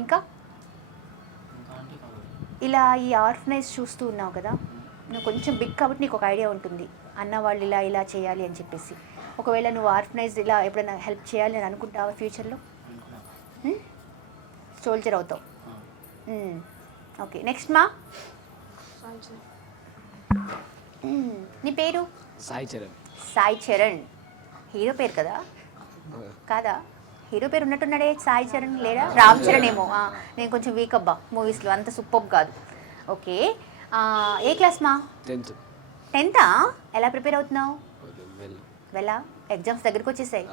ఇంకా ఇలా ఈ ఆర్ఫనైజ్ చూస్తూ ఉన్నావు కదా, నువ్వు కొంచెం బిగ్ కాబట్టి నీకు ఒక ఐడియా ఉంటుంది, అన్న వాళ్ళు ఇలా చేయాలి అని చెప్పేసి. ఒకవేళ నువ్వు ఆర్ఫనైజ్ ఇలా ఎప్పుడైనా హెల్ప్ చేయాలి అని అనుకుంటావా ఫ్యూచర్లో? సోల్జర్ అవుతావు. ఓకే, నెక్స్ట్ మా. నీ పేరు? సాయి చరణ్. హీరో పేరు కదా? కాదా? హీరో పేరు ఉన్నట్టున్నాడే, సాయి చరణ్ లేడా? రామ్ చరణ్ ఏమో. నేను కొంచెం వీక్ అబ్బా మూవీస్లో, అంత సూపర్ కాదు. ఓకే, ఏ క్లాస్ మా? 10th. ఎలా ప్రిపేర్ అవుతున్నావు? వెళ్ళా, ఎగ్జామ్స్ దగ్గరికి వచ్చేసాయి.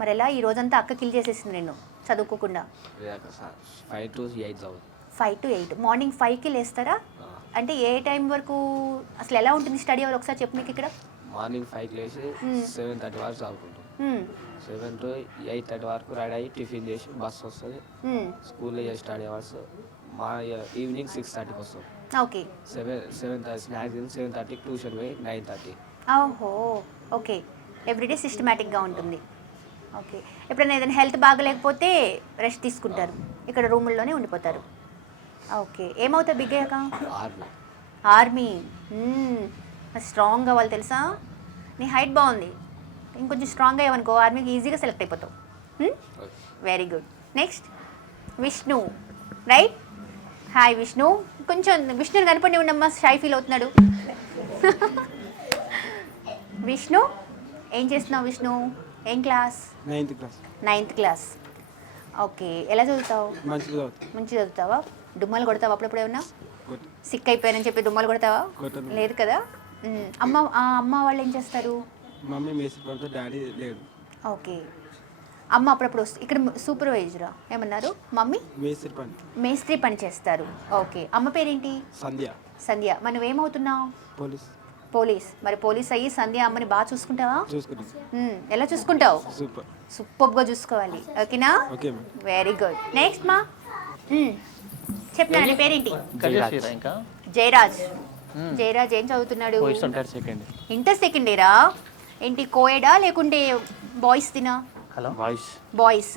మరి ఎలా? ఈ రోజంతా అక్క కిల్ చేసేసింది నిన్ను చదువుకోకుండా. 5 to 8. మార్నింగ్ 5కి లేస్తారా? అంటే ఏ టైం వరకు అసలు ఎలా ఉంటుంది స్టడీ అవర్ ఒకసారి చెప్పు. మీకు ఇక్కడ మార్నింగ్ 5కి లేచి 7:30 వరకు చదువుకుంటాం. 7 to 8:30 వరకు రెడీ అయ్యి టిఫిన్ చేసి బస్సు వస్తుంది. స్కూల్లో స్టడీ అవర్స్. మా ఈవినింగ్ 6:30కి వస్తాం. ఓకే, 7:30 స్నాక్స్ 7:30కి ట్యూషన్ పోయి 9:30. ఓహో, ఓకే. ఎవ్రీడే సిస్టమేటిక్గా ఉంటుంది. ఓకే, ఎప్పుడైనా ఏదైనా హెల్త్ బాగలేకపోతే రెస్ట్ తీసుకుంటారు, ఇక్కడ రూముల్లోనే ఉండిపోతారు. ఓకే, ఏమవుతావు బిగ్ అయ్యాక? ఆర్మీ. స్ట్రాంగ్ అవ్వాలి తెలుసా? నీ హైట్ బాగుంది, ఇంకొంచెం స్ట్రాంగ్ అయ్యావనుకో ఆర్మీకి ఈజీగా సెలెక్ట్ అయిపోతావు. Very good. Next Vishnu, right? Hi Vishnu. కొంచెం విష్ణుని కనపడి ఉండమ్మా, షై ఫీల్ అవుతున్నాడు. విష్ణు, ఏం చేస్తున్నావు విష్ణు? ఏం క్లాస్? 9th class. ఓకే, ఎలా చదువుతావు? మంచిగా చదువుతావా? డుమ్మలు కొడతావా? అప్పుడప్పుడు ఏమన్నా సిక్ అయిపోయానని చెప్పి డుమ్మలు కొడతావా? లేదు కదా. అమ్మ వాళ్ళు ఏం చేస్తారు? మమ్మీ మేస్త్రి పని, డాడీ లేడు. ఓకే, అమ్మ అప్పుడప్పుడు వస్తుంది. ఇక్కడ సూపర్వైజరా ఏమన్నారు? మమ్మీ మేస్త్రి పని చేస్తారు. ఓకే, అమ్మ పేరేంటి? సంధ్య. సంధ్య. మనం ఏమవుతున్నావు? పోలీస్. మరి పోలీస్ అయ్యి సంధ్య అమ్మని బాగా చూసుకుంటావా? చూసుకుంటాం. ఎలా చూసుకుంటావు? సూపర్. సూపర్గా చూసుకోవాలి. ఓకేనా? Okay ma'am. Very good. Next మా చెప్పినా నీ పేరేంటి? ఇంకా జయరాజ్. జయరాజ్ ఏం చదువుతున్నాడు? ఇంటర్ సెకండ్ ఇయరా? ఏంటి కోయడా లేకుంటే బాయ్స్ తినా? Hello boys.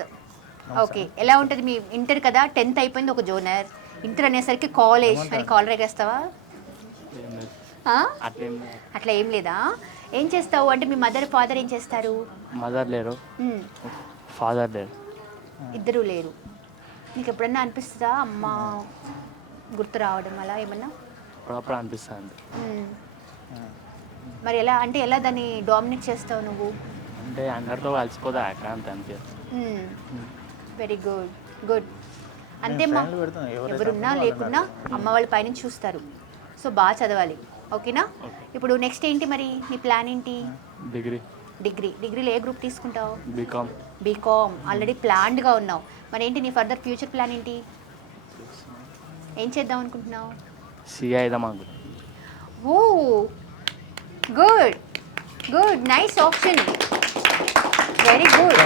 ఓకే. ఎలా ఉంటుంది మీ ఇంటర్ కదా, 10th అయిపోయింది, ఒక జూనియర్, ఇంటర్ అనేసరికి కాలేజ్ అని కాలర్ ఎగేస్తావా? అట్లా ఏం లేదా? ఏం చేస్తావు అంటే మీ మదర్ ఫాదర్ ఏం చేస్తారు? మదర్ లేరు, ఫాదర్ లేరు, ఇద్దరు లేరు. నీకు ఎప్పుడన్నా అనిపిస్తుందా అమ్మ గుర్తు రావడం అలా ఏమన్నా? అప్పుడప్పుడు అనిపిస్తుంది. మరి ఎలా అంటే ఎలా దాన్ని డామినేట్ చేస్తావు నువ్వు? అంటే అందరితో కలిసిపోతా అక్కడ అంత అనిపిస్తుంది. Very good good. అంతేమ్మా, ఎవరున్నా లేకున్నా అమ్మ వాళ్ళ పైనుంచి చూస్తారు. సో బాగా చదవాలి. ఓకేనా? ఇప్పుడు నెక్స్ట్ ఏంటి మరి నీ ప్లాన్ ఏంటి? డిగ్రీ. డిగ్రీలో ఏ గ్రూప్ తీసుకుంటావు? బీకామ్. బీకామ్. ఆల్రెడీ ప్లాన్డ్గా ఉన్నావు. మరి ఏంటి నీ ఫర్దర్ ఫ్యూచర్ ప్లాన్ ఏంటి? ఏం చేద్దాం అనుకుంటున్నావు? సిఏ అయిదాం అనుకుంటున్నాను. Oh good good, nice option, very good.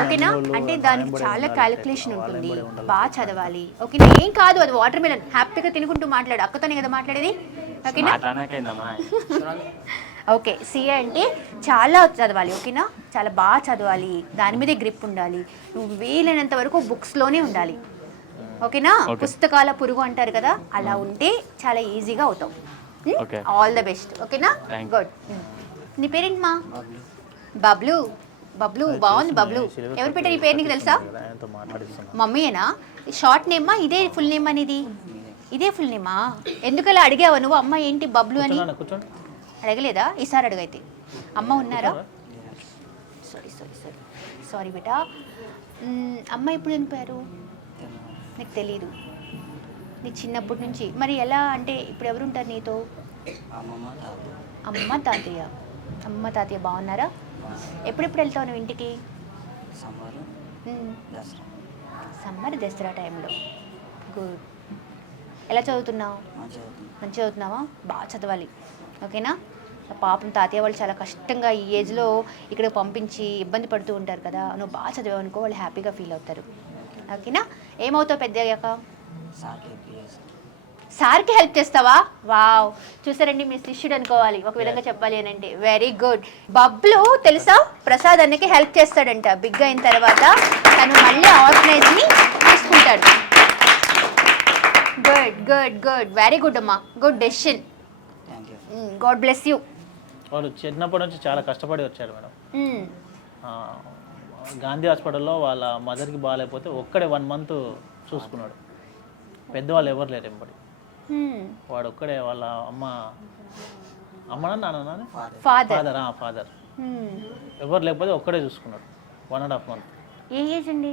ఓకేనా? అంటే దానికి చాలా క్యాలిక్యులేషన్ ఉంటుంది, బాగా చదవాలి. ఓకేనా? ఏం కాదు, అది వాటర్ మిలన్, హ్యాపీగా తినుకుంటూ మాట్లాడు. అక్కతోనే కదా మాట్లాడేది. ఓకేనా? ఓకే. సిఏ అంటే చాలా చదవాలి. ఓకేనా? చాలా బాగా చదవాలి, దాని మీదే గ్రిప్ ఉండాలి. నువ్వు వీలైనంత వరకు బుక్స్లోనే ఉండాలి. ఓకేనా? పుస్తకాల పురుగు అంటారు కదా, అలా ఉంటే చాలా ఈజీగా అవుతావు. All the best. ఓకేనా? గుడ్. నీ పేరేంటి మా? బబ్లు. బబ్లు బాగుంది. బబ్లు ఎవరు పెట్టారు ఈ పేరు నీకు తెలుసా? మమ్మీయేనా? షార్ట్ నేమ్మా? ఇదే ఫుల్ నేమ్ అనేది? ఇదే ఫుల్ నేమా? ఎందుకలా అడిగావా నువ్వు అమ్మ ఏంటి బబ్లు అని? అడగలేదా? ఈసారి అడుగైతే. అమ్మ ఉన్నారా? సారీ బేటా. అమ్మ ఎప్పుడు చనిపోయారు? నీకు తెలీదు? నీకు చిన్నప్పటి నుంచి. మరి ఎలా అంటే ఇప్పుడు ఎవరుంటారు నీతో? అమ్మ తాతయ్య. అమ్మ తాతయ్య బాగున్నారా? ఎప్పుడెప్పుడు వెళ్తావు నువ్వు ఇంటికి? సమ్మర్ దసరా టైంలో. గుడ్. ఎలా చదువుతున్నావు? మంచిగా చదువుతున్నావా? బాగా చదవాలి. ఓకేనా? పాపం తాతయ్య వాళ్ళు చాలా కష్టంగా ఈ ఏజ్లో ఇక్కడ పంపించి ఇబ్బంది పడుతూ ఉంటారు కదా, నువ్వు బాగా చదివావనుకో వాళ్ళు హ్యాపీగా ఫీల్ అవుతారు. ఓకేనా? ఏమవుతావు పెద్ద అయ్యాక? సార్కి హెల్ప్ చేస్తావా? వావ్, చూసారండి, మీ శిష్యుడు అనుకోవాలి ఒక విధంగా చెప్పాలి అని అంటే. Very good. బబ్లు తెలుసా ప్రసాద్ అన్నకి హెల్ప్ చేస్తాడంట. బిగ్ అయిన తర్వాత తను మళ్ళీ ఆర్గనైజ్ని తీసుకుంటాడు. Good good good, very good అమ్మా, good decision. God bless you. వాళ్ళు చిన్నప్పటి నుంచి చాలా కష్టపడి వచ్చారు మేడం. గాంధీ హాస్పిటల్లో వాళ్ళ మదర్కి బాగాలేకపోతే ఒక్కడే 1 month చూసుకున్నాడు. పెద్దవాళ్ళు ఎవరు లేరు ఎంబడి. వాడు ఒక్కడే వాళ్ళ అమ్మనా నాన్న ఫాదర్ ఎవరు లేకపోతే ఒక్కడే చూసుకున్నాడు 1.5 month. ఏ ఏజ్ అండి?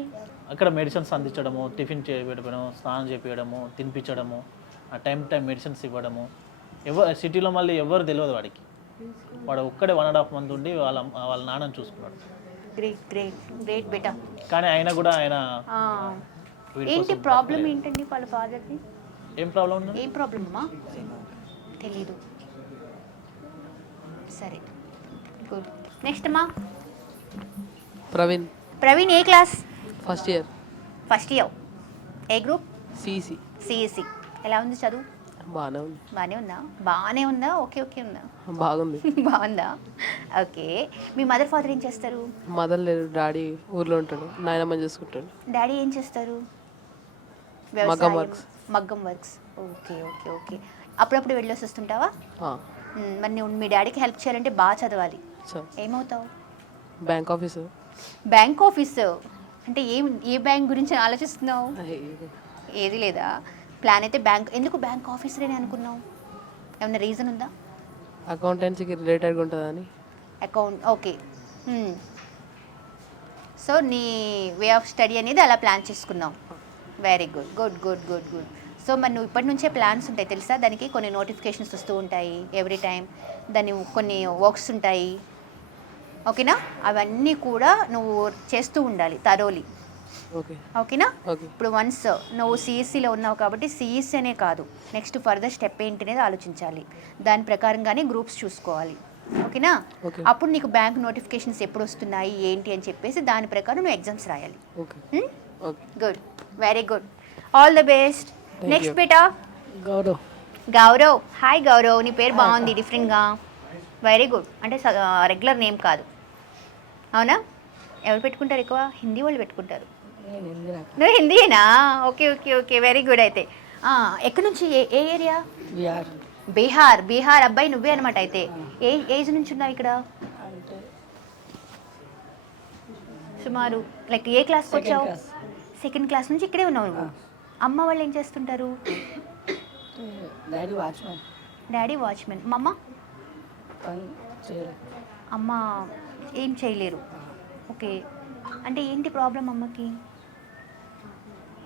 అక్కడ మెడిసిన్స్ అందించడము, టిఫిన్ చేయడము, స్నానం చేపించడము, తినిపించడము, టైం మెడిసిన్స్ ఇవ్వడము. సిటీలో మళ్ళీ ఎవరు తెలియదు వాడికి. వాడు ఒక్కడే 1.5 month ఉండి వాళ్ళ నాన్నని చూసుకున్నాడు. గ్రేట్ గ్రేట్ గ్రేట్ బేటా. కానీ అయినా కూడా ఆయన ఏంటి ప్రాబ్లం ఏంటండి వాళ్ళ ఫాదర్ది? ఏం ప్రాబ్లం ఉంది? ఏం ప్రాబ్లం అమ్మా? తెలీదు. సరే గుడ్. నెక్స్ట్ అమ్మా. ప్రవీణ్. ప్రవీణ్ ఏ class? First year. First year. ఏ గ్రూప్? సిఈసి. సిఎస్సి. ఎలా ఉంది చదువు? బాగానే ఉంది. బాగానే ఉందా? ఓకే ఓకే ఉందా? బాగుంది. బాగుందా? ఓకే. మీ మదర్ ఫాదర్ ఏం చేస్తారు? మదర్ లేరు, డాడీ ఊర్లో ఉంటాడు, నాయనమ్మ చూసుకుంటాడు. డాడీ ఏం చేస్తారు? మగ్గం వర్క్స్. Okay okay okay. అప్పుడప్పుడు వెళ్ళేసి వస్తుంటావా? మరి నువ్వు మీ డాడీకి హెల్ప్ చేయాలంటే బాగా చదవాలి. ఏమవుతావు? Bank officer. బ్యాంక్ ఆఫీసర్ అంటే ఏ బ్యాంక్ గురించి ఆలోచిస్తున్నావు? ఏది లేదా ప్లాన్? అయితే బ్యాంక్. ఎందుకు బ్యాంక్ ఆఫీసర్ అని అనుకున్నావు? ఏమన్నా రీజన్ ఉందా? అకౌంటెన్సీకి రిలేటెడ్గా ఉంటుందని. అకౌంట్. ఓకే. సో నీ వే ఆఫ్ స్టడీ అనేది అలా ప్లాన్ చేసుకున్నావు. Very good good good good good. So మరి నువ్వు ఇప్పటి నుంచే ప్లాన్స్ ఉంటాయి తెలుసా? దానికి కొన్ని నోటిఫికేషన్స్ వస్తూ ఉంటాయి ఎవ్రీ టైం, దాని కొన్ని వర్క్స్ ఉంటాయి. ఓకేనా? అవన్నీ కూడా నువ్వు చేస్తూ ఉండాలి థరోలీ. ఓకే ఓకేనా? ఓకే ఇప్పుడు వన్స్ నువ్వు సిఎస్సిలో ఉన్నావు కాబట్టి సిఎస్సి అనే కాదు, నెక్స్ట్ ఫర్దర్ స్టెప్ ఏంటి అనేది ఆలోచించాలి. దాని ప్రకారంగానే గ్రూప్స్ చూసుకోవాలి. ఓకేనా? ఓకే అప్పుడు నీకు బ్యాంక్ నోటిఫికేషన్స్ ఎప్పుడు వస్తున్నాయి ఏంటి అని చెప్పేసి దాని ప్రకారం నువ్వు ఎగ్జామ్స్ రాయాలి. Okay okay good, very good, all the best. Next బేటా గౌరవ్. గౌరవ్. హాయ్ గౌరవ్, నీ పేరు బాగుంది డిఫరెంట్గా. Very good. అంటే రెగ్యులర్ నేమ్ కాదు, అవునా? ఎవరు పెట్టుకుంటారు ఎక్కువ? హిందీ వాళ్ళు పెట్టుకుంటారు. నువ్వు హిందీనా? Okay okay okay, very good. అయితే ఎక్కడి నుంచి, ఏ ఏరియా? బిహార్. బీహార్. బీహార్ అబ్బాయి నువ్వే అనమాట. అయితే ఏ ఏజ్ నుంచి ఉన్నావు ఇక్కడ? సుమారు లైక్ ఏ క్లాస్కి వచ్చావు? సెకండ్ క్లాస్ నుంచి ఇక్కడే ఉన్నావు నువ్వు. అమ్మ వాళ్ళు ఏం చేస్తుంటారు? Daddy watchman. Daddy watchman. మమ్మ? పని చేయలేదు. అమ్మ ఏం చేయలేరు. ఓకే. అంటే ఏంటి ప్రాబ్లం అమ్మకి?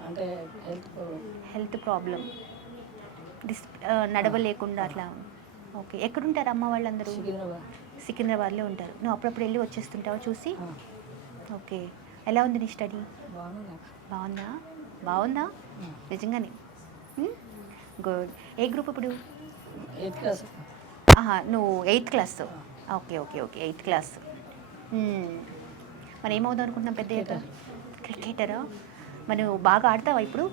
అంటే హెల్త్ ప్రాబ్లం. హెల్త్ ప్రాబ్లం, నడవలేకుండా అట్లా. ఓకే. ఎక్కడుంటారు అమ్మ వాళ్ళందరూ? సికింద్రాబాద్. సికింద్రాబాద్లో ఉంటారు. నువ్వు అప్పుడప్పుడు వెళ్ళి వచ్చేస్తుంటావా చూసి? ఓకే. ఎలా ఉంది నీ స్టడీ? బాగుంది. బాగుందా? బాగుందా నిజంగానే? గుడ్. ఏ గ్రూప్ ఇప్పుడు? 8th class. నువ్వు 8th class. Okay okay okay, 8th class. మరి ఏమవుదాం అనుకుంటున్నాం పెద్ద? క్రికెటరా? మరి నువ్వు బాగా ఆడతావా ఇప్పుడు?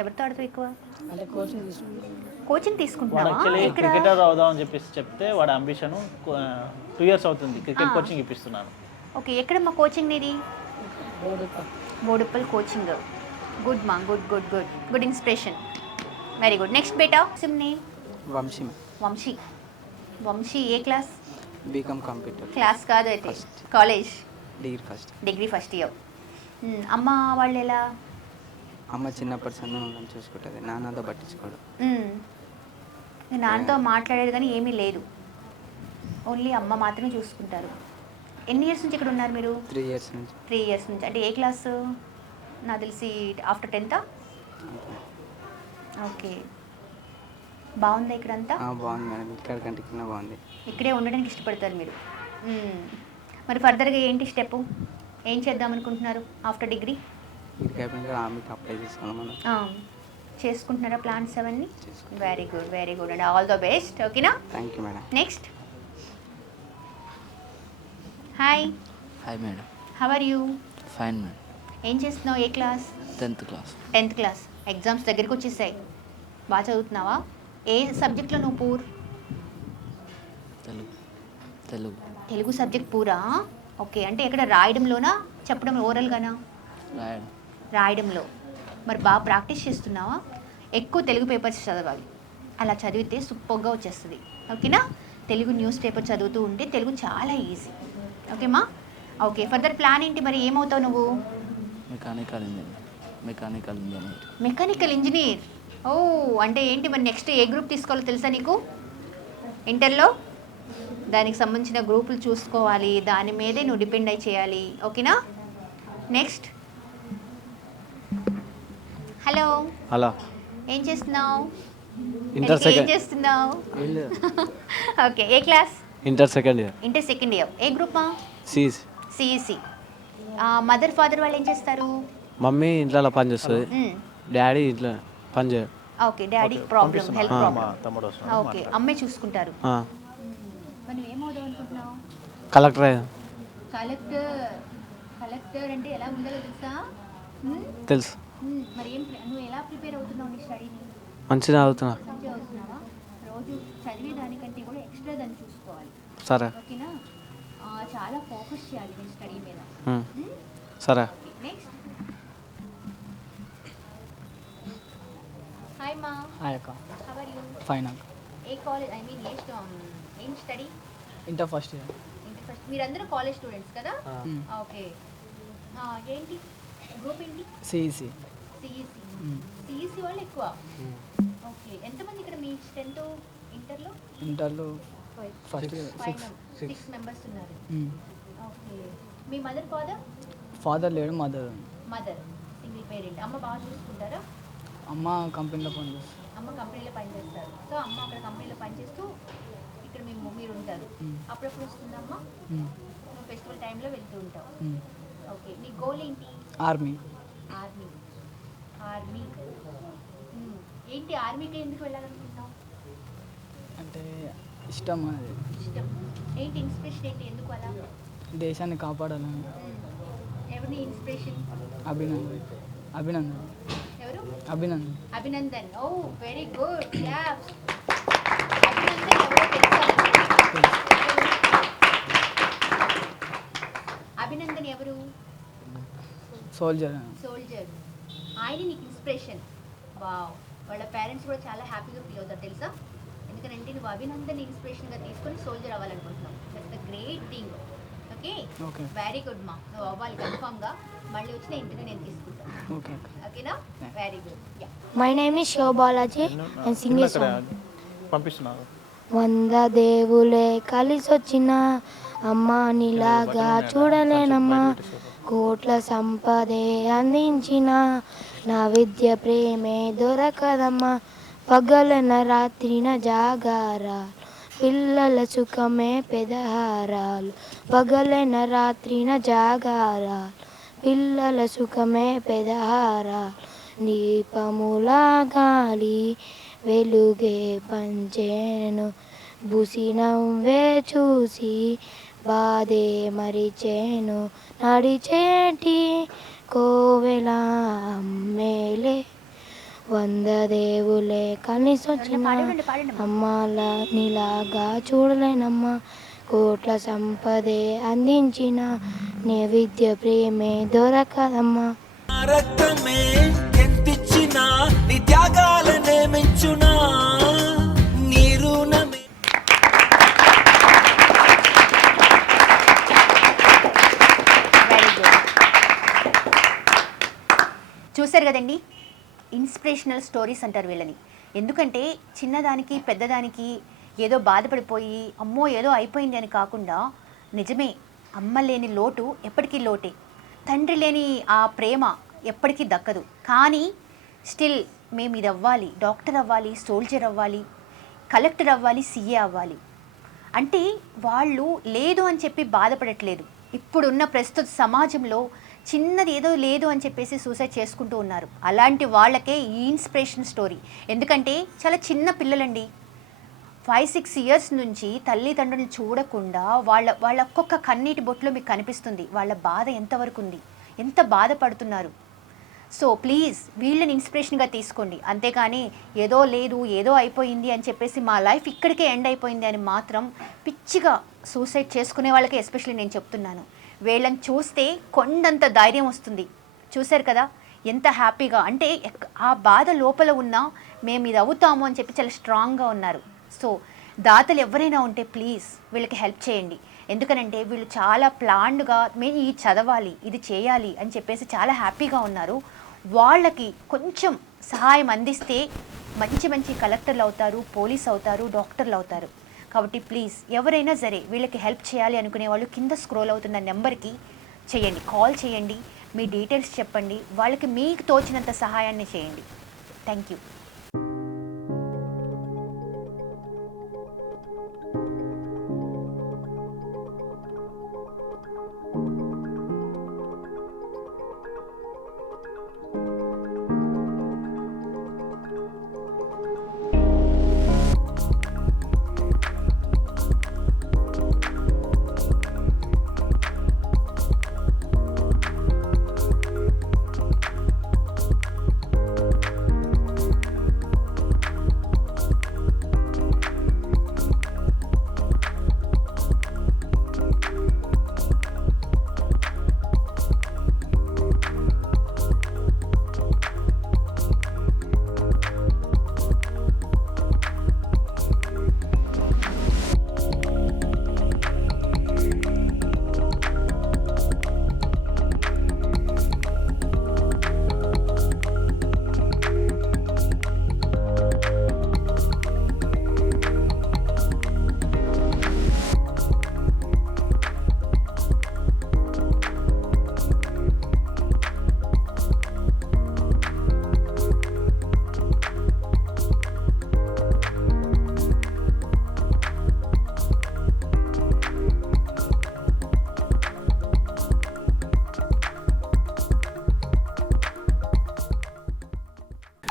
ఎవరితో ఆడతావు ఎక్కువ? అంటే కోచింగ్ తీసుకుంటాను. కోచింగ్ వాడు తీసుకుంటున్నావా? యాక్చువల్లీ ఎక్కడ? క్రికెటర్ అవుదాం అని చెప్పేసి చెప్తే వాడు అంబిషన్ 2 years అవుతుంది క్రికెట్ కోచింగ్ ఇప్పిస్తున్నాను. ఓకే. ఎక్కడమ్మా కోచింగ్ నీది? బోడుప్పల్. బోడుప్పల్ కోచింగ్. గుడ్ మా, good good good good, inspiration. Very good. Next బేటా సిమ్ నేమ్? వంశీ వంశీ. వంశీ ఏ క్లాస్? బీకామ్ కంప్యూటర్ క్లాస్ కాదు అయితే, college. Degree first. Degree first year. అమ్మ వాళ్ళు ఎలా? అమ్మ చిన్నప్పటి సన్న నన్ను చూసుకుంటుంది, నాన్నతో పట్టించుకోడు. నాన్నతో మాట్లాడేది కానీ ఏమీ లేదు, ఓన్లీ అమ్మ మాత్రమే చూసుకుంటారు. ఎన్ని ఇయర్స్ నుంచి ఇక్కడ ఉన్నారు మీరు? 3 years నుంచి. 3 years నుంచి. అంటే ఏ క్లాసు? నాకు తెలిసి ఆఫ్టర్ 10th. ఓకే. బాగుందా ఇక్కడంతా? బాగుంది మేడం, ఇక్కడ కంటే కింద బాగుంది. ఇక్కడే ఉండడానికి ఇష్టపడతారు మీరు. మరి ఫర్దర్గా ఏంటి స్టెప్? ఏం చేద్దాం అనుకుంటున్నారు ఆఫ్టర్ డిగ్రీ? డిగ్రీ అయిపోయినాక ఆర్మీకి అప్లై చేసుకోవాలి మనం. చేసుకుంటున్నారా ప్లాన్స్ అవన్నీ? చేసుకుంటాం. Very good, very good and all the best. ఓకేనా? Thank you madam. Next. Hi. Hi madam. How are you? Fine madam. ఏం చేస్తున్నావు? ఏ class? 10th class. 10th class. Exams దగ్గరికి వచ్చేసాయి. బాగా చదువుతున్నావా? ఏ సబ్జెక్ట్లో నువ్వు పూర్? తెలుగు. తెలుగు సబ్జెక్ట్ పూరా? ఓకే. అంటే ఎక్కడ రాయడంలోనా, చెప్పడం ఓరల్గానా? రాయడంలో. మరి బాగా ప్రాక్టీస్ చేస్తున్నావా? ఎక్కువ తెలుగు పేపర్స్ చదవాలి. అలా చదివితే సూపర్గా వచ్చేస్తుంది. ఓకేనా? తెలుగు న్యూస్ పేపర్ చదువుతూ ఉంటే తెలుగు చాలా ఈజీ. ఓకేమా? ఓకే. ఫర్దర్ ప్లాన్ ఏంటి మరి? ఏమవుతావు నువ్వు? Mechanical engineer. Mechanical engineer. Oh, అంటే ఏంటి మరి నెక్స్ట్ ఏ గ్రూప్ తీసుకోవాలో తెలుసా నీకు? ఇంటర్లో దానికి సంబంధించిన గ్రూపులు చూసుకోవాలి, దాని మీదే నువ్వు డిపెండ్ అయి చేయాలి. ఓకేనా? నెక్స్ట్. హలో. హలో. ఏం చేస్తున్నావు? ఇంటర్ ఏం సెకండ్. చేస్తున్నావు? ఓకే. ఏ class? Inter second year. Inter second year. ఏ గ్రూపా? సిఈసి. సిఈసి. మదర్ ఫాదర్ వాళ్ళు ఏం చేస్తారు? మమ్మీ ఇంట్లో పని చేస్తుంది, డాడీ ఇంట్లో పని చేయడు. ఓకే. డాడీ ప్రాబ్లం, హెల్త్ మా ప్రాబ్లం. తమ్ముడు వస్తున్నాడు. ఓకే. అమ్మే చూసుకుంటారు. ఆ, మరి నువ్వు ఏమవుదాం అనుకుంటున్నావు? కలెక్టర్ అయ్యా. కలెక్టర్ అంటే ఎలా ఉండాలో తెలుసా? తెలుసు. మరి నువ్వు ఎలా ప్రిపేర్ అవుతున్నావు నీ స్టడీని? మంచిగా చదువుతున్నా. మంచిగా అవుతున్నావా? రోజు చదివే దానికంటే కూడా ఎక్స్ట్రా దాన్ని చూసుకోవాలి. సరే. ఓకేనా? చాలా ఫోకస్ చేయాలి నీ స్టడీ మీద. సరే. నెక్స్ట్. హాయ్ మా. హాయ్ అక్క. How are you? ఫైన్ అక్క. ఏ కాలేజ్, ఐ మీన్ ఏం study? Inter first year. Inter first. మీరందరూ కాలేజ్ స్టూడెంట్స్ కదా? ఓకే. ఏంటి గ్రూప్ ఏంటి? సిఈసి. సిఈసి. సిఈసి వాళ్ళు ఎక్కువ. ఓకే. ఎంతమంది ఇక్కడ మీ స్ట్రెంత్ ఇంటర్లో? ఇంటర్లో ఫస్ట్ ఇయర్ 6 మెంబర్స్ ఉన్నారు. ఓకే. మీ మదర్ ఫాదర్ లేడు, మదర్. Single parent. అమ్మ బాగా చూసుకుంటారా? అమ్మ కంపెనీలో పని చేస్తారు. అమ్మ కంపెనీలో పని చేస్తారు. సో అమ్మ అక్కడ కంపెనీలో పని చేస్తూ ఇక్కడ మీరు ఉంటారు. అప్పుడప్పుడు వస్తుందమ్మా? నువ్వు ఫెస్టివల్ టైంలో వెళ్తూ ఉంటావు. ఓకే. నీ గోల్ ఏంటి? ఆర్మీ. ఆర్మీ ఆర్మీ ఏంటి ఆర్మీకి ఎందుకు వెళ్ళాలనుకుంటున్నావు? అంటే ఇష్టం అది, ఇష్టం. ఏంటి ఇన్స్పిరేషన్ ఏంటి, ఎందుకు అలా? దేశాన్ని కాపాడాలని. ఎవరిని ఇన్స్పిరేషన్? అభినందన్ అభినందన్ ఎవరు? అభినందన్ అభినందన్. ఓ వెరీ గుడ్. క్లాప్స్. అభినందన్ ఎవరో తెలుసా? అభినందన్ ఎవరు? సోల్జర్. సోల్జర్. ఆయన నీకు ఇన్స్పిరేషన్. వావ్. వాళ్ళ పేరెంట్స్ కూడా చాలా హ్యాపీగా ఫీల్ అవుతారు తెలుసా, ఎందుకంటే నువ్వు అభినందన్ ఇన్స్పిరేషన్గా తీసుకొని సోల్జర్ అవ్వాలనుకుంటున్నావు. That's the great thing. Okay, okay. Very good మా, నువ్వు అవ్వాలి కన్ఫామ్గా. మళ్ళీ వచ్చిన ఇంటికి నేను తీసుకుంటాను. ఓకే. ఓకేనా? Very good. Yeah. My name is Shiva Balaji and Singh పంపిస్తున్నారు. వంద దేవులే కలిసొచ్చిన అమ్మా నీలాగా చూడలేనమ్మా, కోట్ల సంపదే అందించిన నా విద్య ప్రేమే దొరకదమ్మా, పగలన రాత్రిన జాగారాలు పిల్లల సుఖమే పెదహారాలు, పగలన రాత్రిన జాగారాలు పిల్లల సుఖమే పెదహారాలు, దీపముల గాలి వెలుగే పంచేను, బుసినవ్వే చూసి బాధే మరిచేను, నడిచేటి కోవెల అమ్మేలే, వంద దేవులే కలిసొచ్చిన అమ్మాల నీలాగా చూడలేనమ్మా, కోట్ల సంపదే అందించిన నీ విద్య ప్రేమే దొరకదమ్మా. రక్తమే ఎంతిచ్చినా నీ త్యాగాలనే మెచ్చునా, నీ రుణమే. Very good. చూశారు కదండి, ఇన్స్పిరేషనల్ స్టోరీస్ అంటారు వీళ్ళని. ఎందుకంటే చిన్నదానికి పెద్దదానికి ఏదో బాధపడిపోయి అమ్మో ఏదో అయిపోయింది అని కాకుండా, నిజమే అమ్మ లేని లోటు ఎప్పటికీ లోటే, తండ్రి లేని ఆ ప్రేమ ఎప్పటికీ దక్కదు. కానీ స్టిల్ మేము ఇది అవ్వాలి, డాక్టర్ అవ్వాలి, సోల్జర్ అవ్వాలి, కలెక్టర్ అవ్వాలి, సీఏ అవ్వాలి అంటే వాళ్ళు లేదు అని చెప్పి బాధపడట్లేదు. ఇప్పుడున్న ప్రస్తుత సమాజంలో చిన్నది ఏదో లేదు అని చెప్పేసి సూసైడ్ చేసుకుంటూ ఉన్నారు. అలాంటి వాళ్ళకే ఈ ఇన్స్పిరేషన్ స్టోరీ. ఎందుకంటే చాలా చిన్న పిల్లలండి, 5-6 ఇయర్స్ నుంచి తల్లిదండ్రులను చూడకుండా వాళ్ళ ఒక్కొక్క కన్నీటి బొట్టులో మీకు కనిపిస్తుంది వాళ్ళ బాధ ఎంతవరకు ఉంది, ఎంత బాధపడుతున్నారు. సో ప్లీజ్ వీళ్ళని ఇన్స్పిరేషన్గా తీసుకోండి. అంతేకాని ఏదో లేదు ఏదో అయిపోయింది అని చెప్పేసి మా లైఫ్ ఇక్కడికే ఎండ్ అయిపోయింది అని మాత్రం పిచ్చిగా సూసైడ్ చేసుకునే వాళ్ళకి ఎస్పెషల్లీ నేను చెప్తున్నాను. వీళ్ళని చూస్తే కొండంత ధైర్యం వస్తుంది. చూశారు కదా ఎంత హ్యాపీగా, అంటే ఆ బాధ లోపల ఉన్నా మేము ఇది అవుతాము అని చెప్పి చాలా స్ట్రాంగ్గా ఉన్నారు. సో దాతలు ఎవరైనా ఉంటే ప్లీజ్ వీళ్ళకి హెల్ప్ చేయండి. ఎందుకనంటే వీళ్ళు చాలా ప్లాన్డ్గా మేము ఇది చదవాలి ఇది చేయాలి అని చెప్పేసి చాలా హ్యాపీగా ఉన్నారు. వాళ్ళకి కొంచెం సహాయం అందిస్తే మంచి మంచి కలెక్టర్లు అవుతారు, పోలీస్ అవుతారు, డాక్టర్లు అవుతారు. కాబట్టి ప్లీజ్ ఎవరైనా సరే వీళ్ళకి హెల్ప్ చేయాలి అనుకునే వాళ్ళు కింద స్క్రోల్ అవుతున్న నెంబర్కి చేయండి, కాల్ చేయండి, మీ డీటెయిల్స్ చెప్పండి, వాళ్ళకి మీకు తోచినంత సహాయాన్ని చేయండి. Thank you.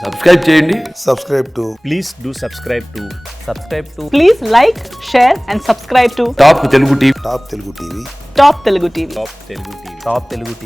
సబ్స్క్రైబ్ చేయండి. Please do subscribe to Please like, share and subscribe to top Telugu TV. Top Telugu TV. Top Telugu TV.